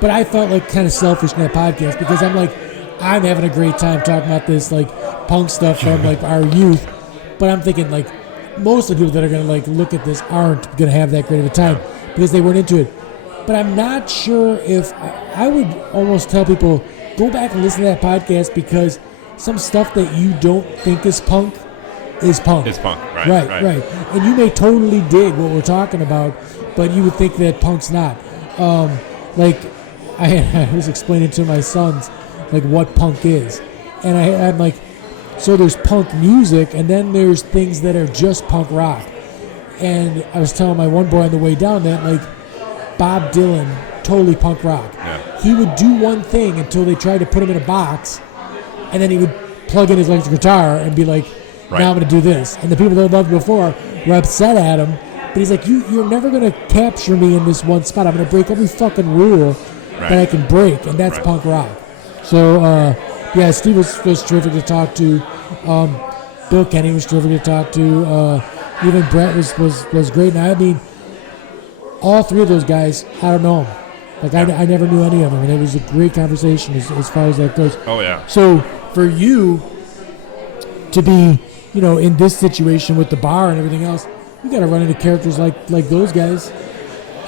But I felt like kind of selfish in that podcast because I'm like, I'm having a great time talking about this like punk stuff from like our youth, but I'm thinking like most of the people that are going to like look at this aren't going to have that great of a time because they weren't into it. But I'm not sure if I would almost tell people, go back and listen to that podcast because some stuff that you don't think is punk is punk. It's punk, right. Right. And you may totally dig what we're talking about, but you would think that punk's not. I was explaining to my sons, like what punk is. And I'm like, so there's punk music, and then there's things that are just punk rock. And I was telling my one boy on the way down that, like, Bob Dylan, totally punk rock. Yeah. He would do one thing until they tried to put him in a box, and then he would plug in his electric guitar and be like, now I'm going to do this. And the people that loved him before were upset at him. But he's like, you're never going to capture me in this one spot. I'm going to break every fucking rule that I can break, and that's punk rock. So, yeah, Steve was terrific to talk to. Bill Kenny was terrific to talk to. Even Brett was great. And I mean, all three of those guys, I don't know them. Like, I never knew any of them. And it was a great conversation as far as that goes. Oh, yeah. So, for you to be, in this situation with the bar and everything else, you got to run into characters like those guys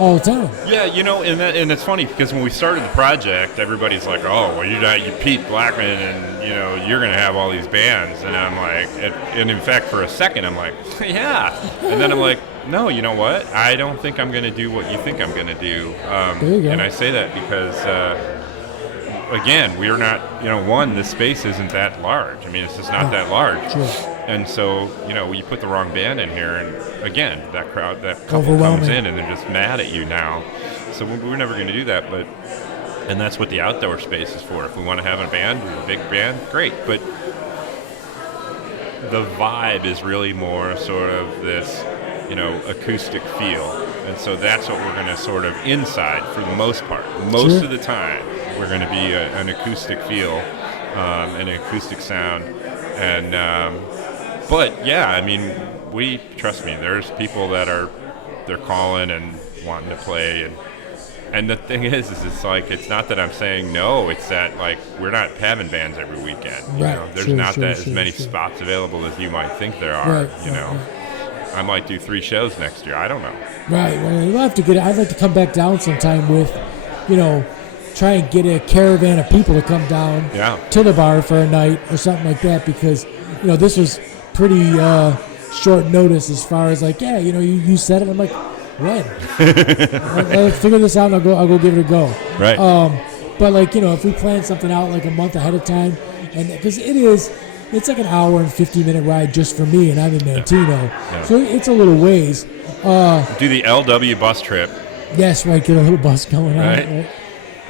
all the time. Yeah, and it's funny because when we started the project, everybody's like, "Oh, well, you're Pete Blackmon, and you're going to have all these bands." And I'm like, and in fact, for a second, I'm like, "Yeah," and then I'm like, "No, you know what? I don't think I'm going to do what you think I'm going to do." There you go. And I say that because, again, we're not, this space isn't that large. I mean, it's just not that large. Sure. And so, you put the wrong band in here, and again, that crowd, that couple comes in, and they're just mad at you now. So we're never going to do that, and that's what the outdoor space is for. If we want to have a band, a big band, great. But the vibe is really more sort of this, acoustic feel. And so that's what we're going to sort of inside for the most part. Most of the time, we're going to be an acoustic feel, an acoustic sound. And, but yeah, I mean, trust me, there's people that they're calling and wanting to play. And the thing is it's like, it's not that I'm saying no, it's that, like, we're not having bands every weekend. There's not as many spots available as you might think there are, I might do 3 shows next year. I don't know. Right. We'll have to I'd like to come back down sometime with, try and get a caravan of people to come down to the bar for a night or something like that, because, this was pretty short notice as far as, like, you said it. I'm like, when? Let's figure this out, and I'll go give it a go. Right. But, like, if we plan something out like a month ahead of time, and because it's like an hour and 50-minute ride just for me, and I'm in Mantino. Yeah. So it's a little ways. Do the LW bus trip. Yes, right. Get a little bus going on.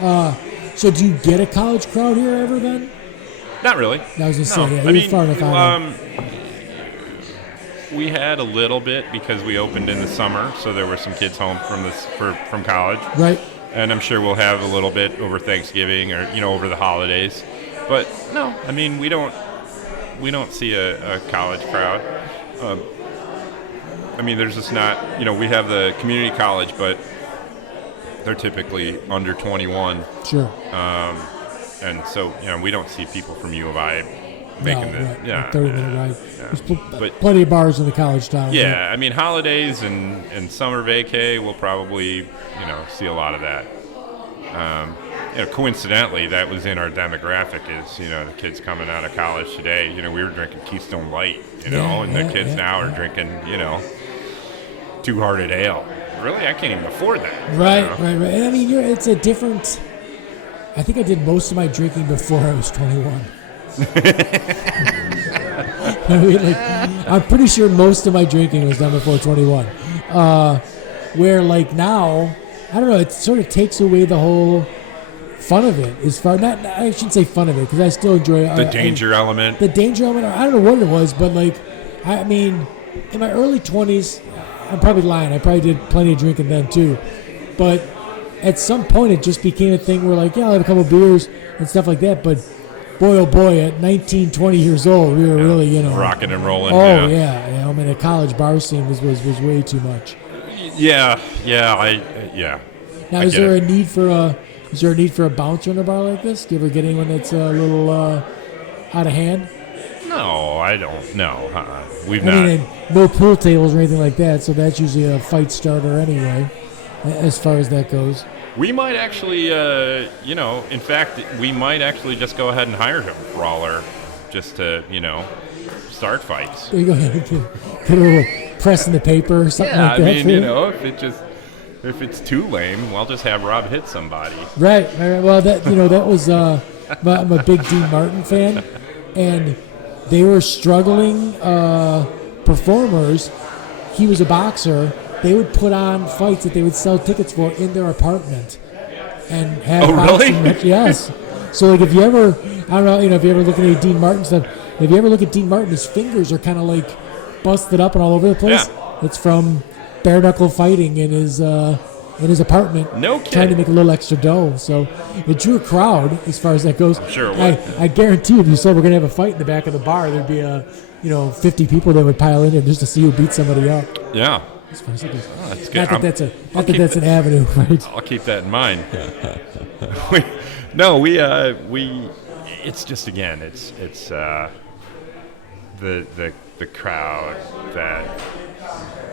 Right? So do you get a college crowd here ever then? Not really. I was going to say, you're far enough out. We had a little bit because we opened in the summer, so there were some kids home from college. Right. And I'm sure we'll have a little bit over Thanksgiving or, over the holidays. But no, I mean, we don't see a college crowd. I mean, there's just not, we have the community college, but they're typically under 21. Sure. And so, we don't see people from U of I making the 30-minute ride. Yeah. There's plenty of bars in the college town. Yeah, I mean, holidays and summer vacay, we'll probably, see a lot of that. Coincidentally, that was in our demographic is, the kids coming out of college today, we were drinking Keystone Light, and the kids now are drinking, Two-Hearted Ale. Really? I can't even afford that. Right. And I mean, it's a different... I think I did most of my drinking before I was 21. I mean, I'm pretty sure most of my drinking was done before 21. Where, like, now, I don't know, it sort of takes away the whole fun of it. I shouldn't say fun of it, because I still enjoy the danger element. The danger element, I don't know what it was, but, like, I mean, in my early 20s, I'm probably lying. I probably did plenty of drinking then, too. But at some point, it just became a thing where, like, I'll have a couple beers and stuff like that, but boy, oh boy, at 19, 20 years old, we were really, rocking and rolling. Oh, yeah. I mean, the college bar scene was way too much. Yeah. Now, is there a need for a bouncer in a bar like this? Do you ever get anyone that's a little out of hand? No, I don't. No, we've not. I mean, no pool tables or anything like that, so that's usually a fight starter anyway, as far as that goes. We might actually, in fact, we might actually just go ahead and hire him, Brawler, just to, start fights. There you go. Get a little press in the paper or something like that. Yeah, I mean, if it's too lame, we'll just have Rob hit somebody. Right. Well, that was I'm a big Dean Martin fan, and they were struggling performers. He was a boxer. They would put on fights that they would sell tickets for in their apartment and have boxing matches. Yes. So like if you ever, I don't know, if you ever look at any Dean Martin stuff, if you ever look at Dean Martin, his fingers are kind of like busted up and all over the place. Yeah. It's from bare knuckle fighting in his apartment. No kidding. Trying to make a little extra dough. So it drew a crowd as far as that goes. I'm sure it would. I guarantee if you said we're going to have a fight in the back of the bar, there'd be 50 people that would pile in there just to see who beat somebody up. Yeah. As far as it goes. Oh, that's good. Not that that's an avenue, right? I'll keep that in mind. It's just, again, it's the crowd that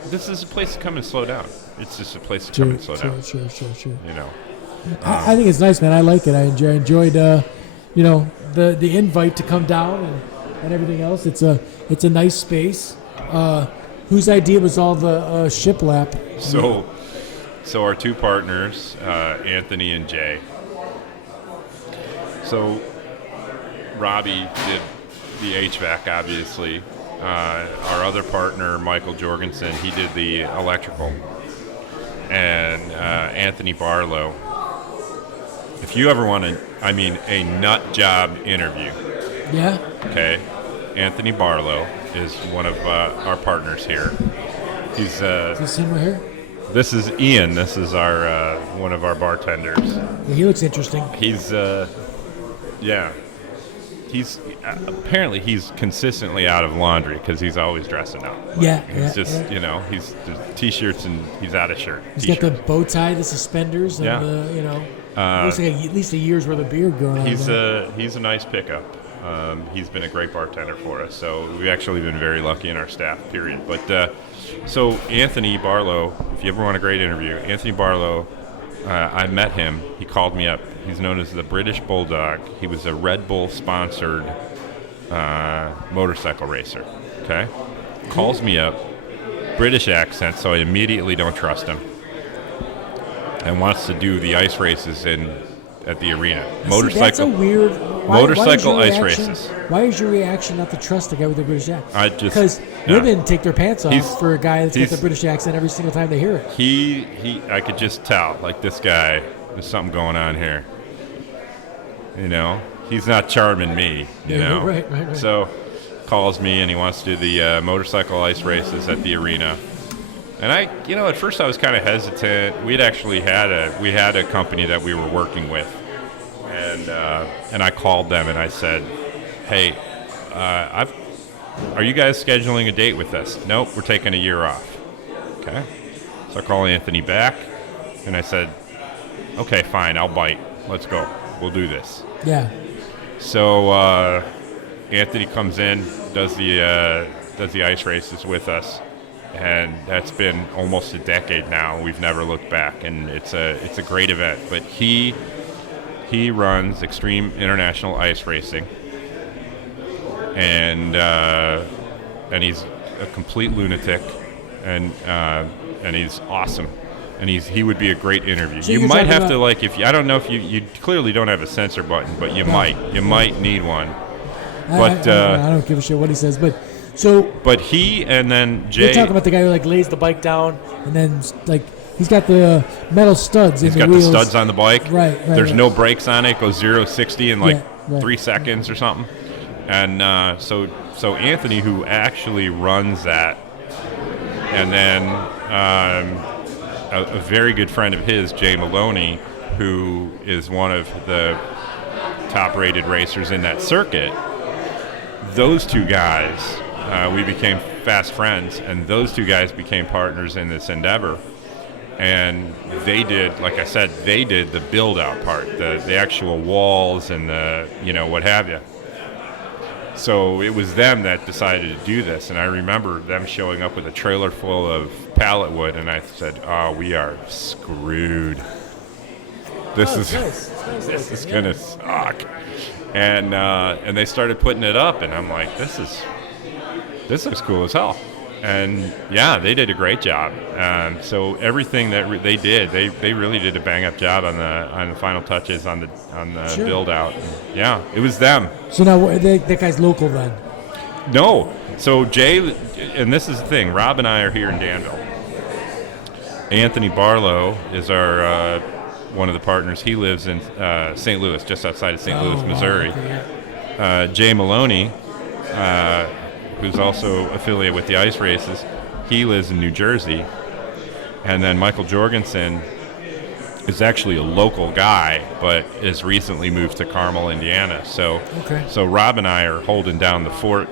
this is a place to come and slow down. It's just a place to come and slow down. Sure. I think it's nice, man. I like it. I enjoyed the invite to come down and everything else. It's a nice space. Whose idea was all the shiplap? So our two partners, Anthony and Jay. So Robbie did the HVAC, obviously. Our other partner, Michael Jorgensen, he did the electrical. And Anthony Barlow. If you ever want a nut job interview. Yeah. Okay. Anthony Barlow is one of our partners here. He's is this him right here? This is Ian. This is our one of our bartenders. Yeah, he looks interesting. He's He's apparently he's consistently out of laundry because he's always dressing up. He's he's t-shirts and he's out of shirt. He's got the bow tie, the suspenders, and looks like at least a year's worth of beard going on. He's a nice pickup. He's been a great bartender for us, so we've actually been very lucky in our staff, period. But so Anthony Barlow, if you ever want a great interview, Anthony Barlow, I met him. He called me up. He's known as the British Bulldog. He was a Red Bull-sponsored motorcycle racer, okay? Calls me up, British accent, so I immediately don't trust him, and wants to do the ice races at the arena. That's a weird... Motorcycle ice races. Why is your reaction not to trust a guy with a British accent? Because women take their pants off for a guy that's got the British accent every single time they hear it. I could just tell, like, this guy, there's something going on here. He's not charming me, Right. So calls me and he wants to do the motorcycle ice races at the arena. And at first I was kind of hesitant. We'd actually had a company that we were working with. And I called them and I said, "Hey, are you guys scheduling a date with us?" "Nope, we're taking a year off." Okay. So I called Anthony back and I said, "Okay, fine, I'll bite. Let's go. We'll do this." Yeah. So Anthony comes in, does the ice races with us, and that's been almost a decade now. We've never looked back, and it's a great event. But he runs Extreme International Ice Racing, and he's a complete lunatic, and he's awesome, and he would be a great interview. So you might have to I don't know if you clearly don't have a censor button, but you might need one. But I don't give a shit what he says, but. But he and then Jay. You're talking about the guy who lays the bike down and then he's got the metal studs in the wheels. He's got the studs on the bike. Right. There's no brakes on it. It goes 0-60 in 3 seconds or something. And so Anthony, who actually runs that, and then a very good friend of his, Jay Maloney, who is one of the top-rated racers in that circuit. Those two guys, we became fast friends, and those two guys became partners in this endeavor. And they did, like I said, the build-out part, the actual walls and the, what have you. So it was them that decided to do this, and I remember them showing up with a trailer full of pallet wood, and I said, "Oh, we are screwed. This is gonna suck." And they started putting it up, and I'm like, this looks cool as hell. And yeah, they did a great job. So everything that they did, they really did a bang up job on the final touches on the Sure. build out. And yeah, it was them. So now that guy's local then. No, so Jay, and this is the thing. Rob and I are here in Danville. Anthony Barlow is our one of the partners. He lives in St. Louis, just outside of St. Louis, Missouri. Okay, yeah. Jay Maloney, who's also affiliated with the ice races, he lives in New Jersey. And then Michael Jorgensen is actually a local guy, but has recently moved to Carmel, Indiana. So Rob and I are holding down the fort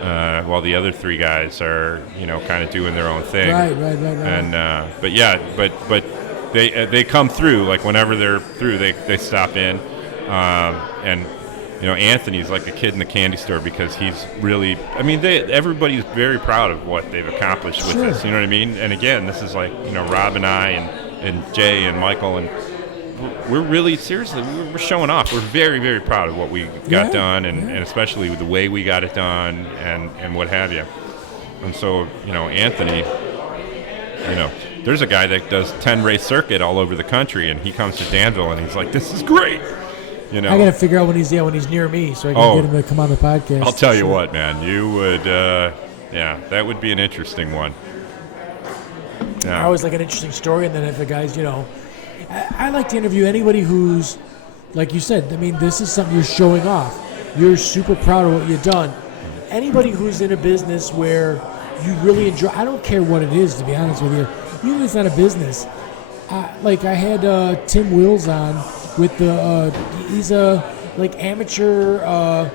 while the other three guys are, kind of doing their own thing. Right. And but they come through, like whenever they're through, they stop in, and Anthony's like a kid in the candy store because he's really, everybody's very proud of what they've accomplished with this, you know what I mean? And again, this is like, Rob and I and Jay and Michael, and we're really, seriously, we're showing off. We're very, very proud of what we got done, and especially with the way we got it done and what have you. And so, Anthony, there's a guy that does 10 race circuit all over the country, and he comes to Danville, and he's like, this is great. I got to figure out when he's near me so I can get him to come on the podcast. I'll tell you what, man, you would, that would be an interesting one. I always like an interesting story, and then if the guys, I like to interview anybody who's, like you said, this is something you're showing off. You're super proud of what you've done. Anybody who's in a business where you really enjoy, I don't care what it is, to be honest with you. Even if it's not a business. I had Tim Wills on with he's a amateur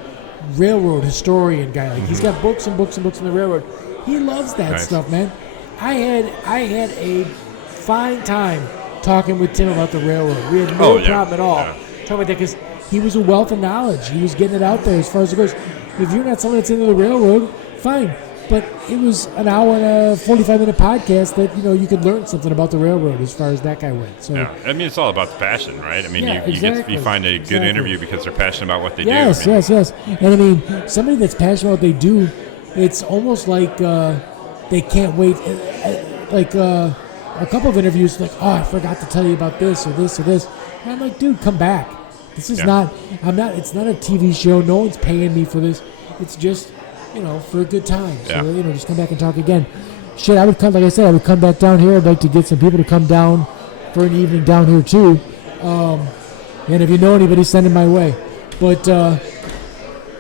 railroad historian guy. He's got books and books and books on the railroad. He loves that stuff, man. I had a fine time talking with Tim about the railroad. We had no problem at all talking about that because he was a wealth of knowledge. He was getting it out there as far as it goes. If you're not someone that's into the railroad, fine. But it was an hour and a 45-minute podcast that, you could learn something about the railroad as far as that guy went. So it's all about the passion, right? You find a good interview because they're passionate about what they do. Yes. And somebody that's passionate about what they do, it's almost like they can't wait. A couple of interviews, I forgot to tell you about this or this or this. And I'm like, dude, come back. This is it's not a TV show. No one's paying me for this. It's just, for a good time. So, just come back and talk again. Shit, I would come back down here. I'd like to get some people to come down for an evening down here too. And if you know anybody, send them my way. But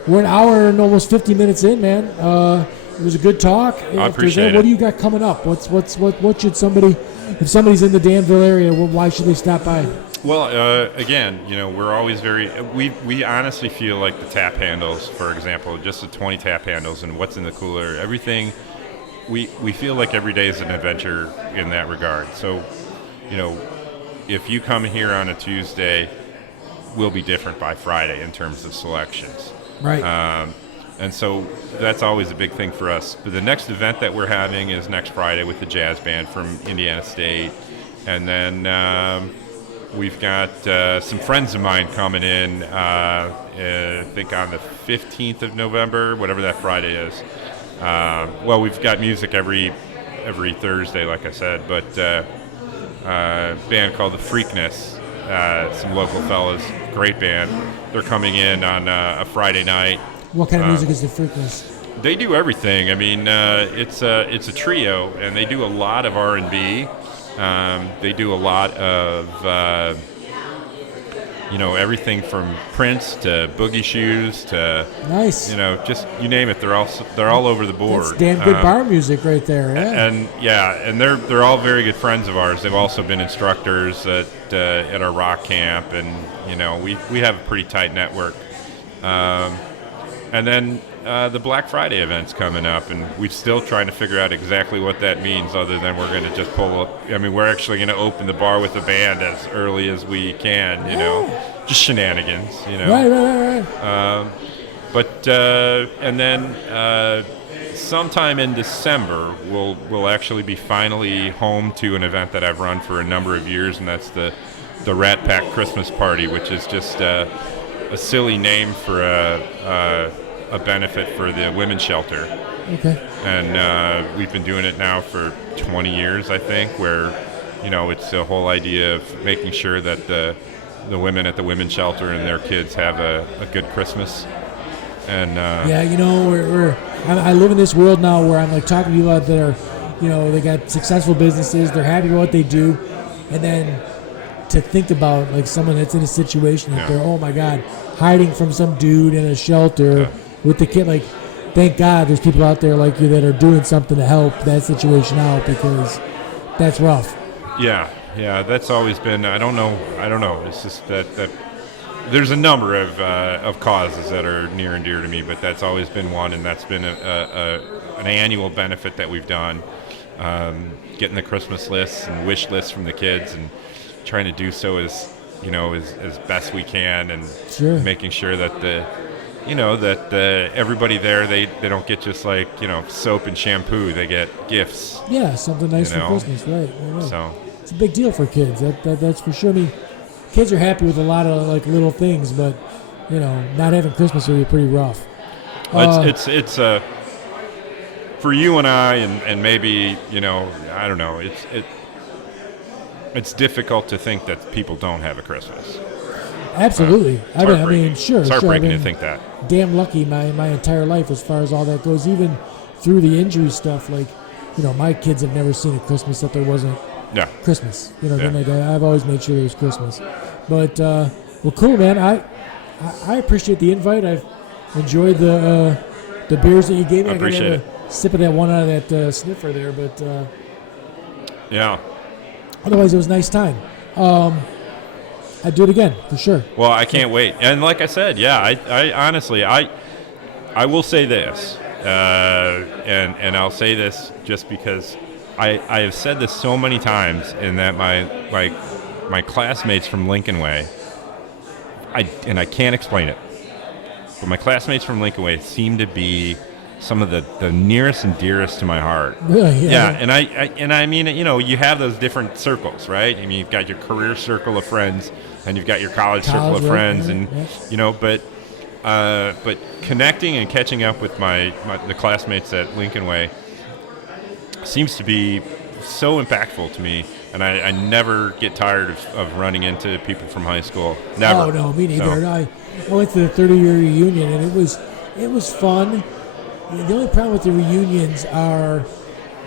we're an hour and almost 50 minutes in, man. It was a good talk. I appreciate it. What do you got coming up? What should somebody, if somebody's in the Danville area, why should they stop by? Well, again, we're always we honestly feel like the tap handles, for example, just the 20 tap handles and what's in the cooler, everything, we feel like every day is an adventure in that regard. So, if you come here on a Tuesday, we'll be different by Friday in terms of selections. Right. And so that's always a big thing for us. But the next event that we're having is next Friday with the jazz band from Indiana State. And then we've got some friends of mine coming in, I think on the 15th of November, whatever that Friday is. We've got music every Thursday, like I said, but a band called The Freakness, some local fellas, great band. They're coming in on a Friday night. What kind of music is The Freakness? They do everything. It's a trio, and they do a lot of R&B. They do a lot of everything from Prince to Boogie Shoes to nice. Just you name it. They're all over the board. That's damn good bar music right there. Yeah. And they're all very good friends of ours. They've also been instructors at our rock camp, and we have a pretty tight network. And then the Black Friday event's coming up, and we're still trying to figure out exactly what that means, other than we're going to just pull up. We're actually going to open the bar with a band as early as we can, just shenanigans, Right. And then sometime in December, we'll actually be finally home to an event that I've run for a number of years, and that's the Rat Pack Christmas Party, which is just a silly name for a a benefit for the women's shelter. Okay. And we've been doing it now for 20 years, I think, where, it's the whole idea of making sure that the women at the women's shelter and their kids have a good Christmas. And I live in this world now where I'm like talking to people out that are, they got successful businesses, they're happy with what they do, and then to think about like someone that's in a situation that they're, oh my God, hiding from some dude in a shelter with the kid. Like, thank God there's people out there like you that are doing something to help that situation out, because that's rough. Yeah, that's always been. I don't know. It's just that there's a number of causes that are near and dear to me, but that's always been one, and that's been an annual benefit that we've done. Getting the Christmas lists and wish lists from the kids, and trying to do so as best we can, and making sure that everybody there, they don't get just like soap and shampoo. They get gifts. Yeah, something nice for Christmas, right? So it's a big deal for kids. That's for sure. I mean, kids are happy with a lot of like little things, but not having Christmas will be pretty rough. It's for you and I, and maybe I don't know. It's difficult to think that people don't have a Christmas. Absolutely. I mean, sure. It's heartbreaking to think that. Damn lucky my entire life as far as all that goes. Even through the injury stuff, like, my kids have never seen a Christmas that there wasn't Christmas. Like, I've always made sure there was Christmas. But, well, cool, man. I appreciate the invite. I've enjoyed the beers that you gave me. I appreciate it. A sip of that one out of that sniffer there, but yeah. Otherwise, it was a nice time. I'd do it again for sure. Well, I can't wait. And like I said, I honestly, I will say this, and I'll say this just because I have said this so many times, in that my classmates from Lincoln Way, I can't explain it, but my classmates from Lincoln Way seem to be some of the nearest and dearest to my heart. Really? Yeah. And I mean, you have those different circles, right? I mean, you've got your career circle of friends, and you've got your college circle of friends, and but connecting and catching up with the classmates at Lincoln Way seems to be so impactful to me, and I never get tired of running into people from high school. Never. Oh no, me neither. So. I went to the 30-year reunion, and it was fun. The only problem with the reunions are,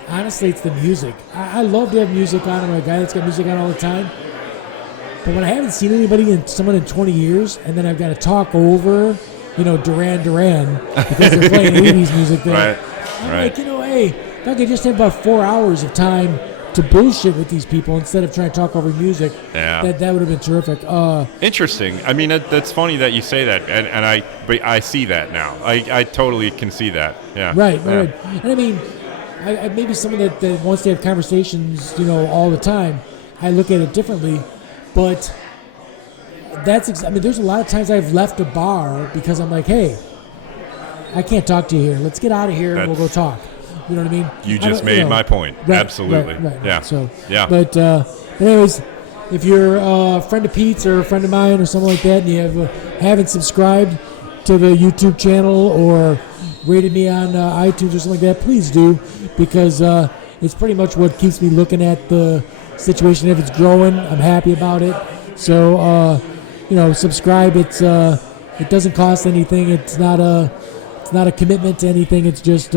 honestly, it's the music. I love to have music on. I'm a guy that's got music on all the time. But when I haven't seen someone in 20 years, and then I've got to talk over, Duran Duran, because they're playing 80s music there. I'm like, hey, if I could just have about 4 hours of time to bullshit with these people instead of trying to talk over music, that would have been terrific. Interesting. I mean, that's funny that you say that, and I see that now. I totally can see that. Yeah. Right. And I mean, I maybe someone that wants to have conversations, all the time, I look at it differently, but there's a lot of times I've left a bar because I'm like, hey, I can't talk to you here. Let's get out of here and we'll go talk. You know what I mean? You just made my point. Right, absolutely. Right. Yeah. So, yeah. But anyways, if you're a friend of Pete's or a friend of mine or something like that, and you haven't subscribed to the YouTube channel or rated me on iTunes or something like that, please do, because it's pretty much what keeps me looking at the situation. If it's growing, I'm happy about it. So, subscribe. It doesn't cost anything. It's not a commitment to anything. It's just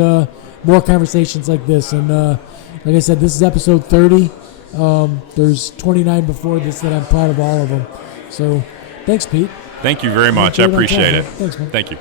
more conversations like this. And like I said, this is episode 30. There's 29 before this that I'm proud of all of them. So thanks, Pete. Thank you very much. I appreciate it. Thanks, man. Thank you.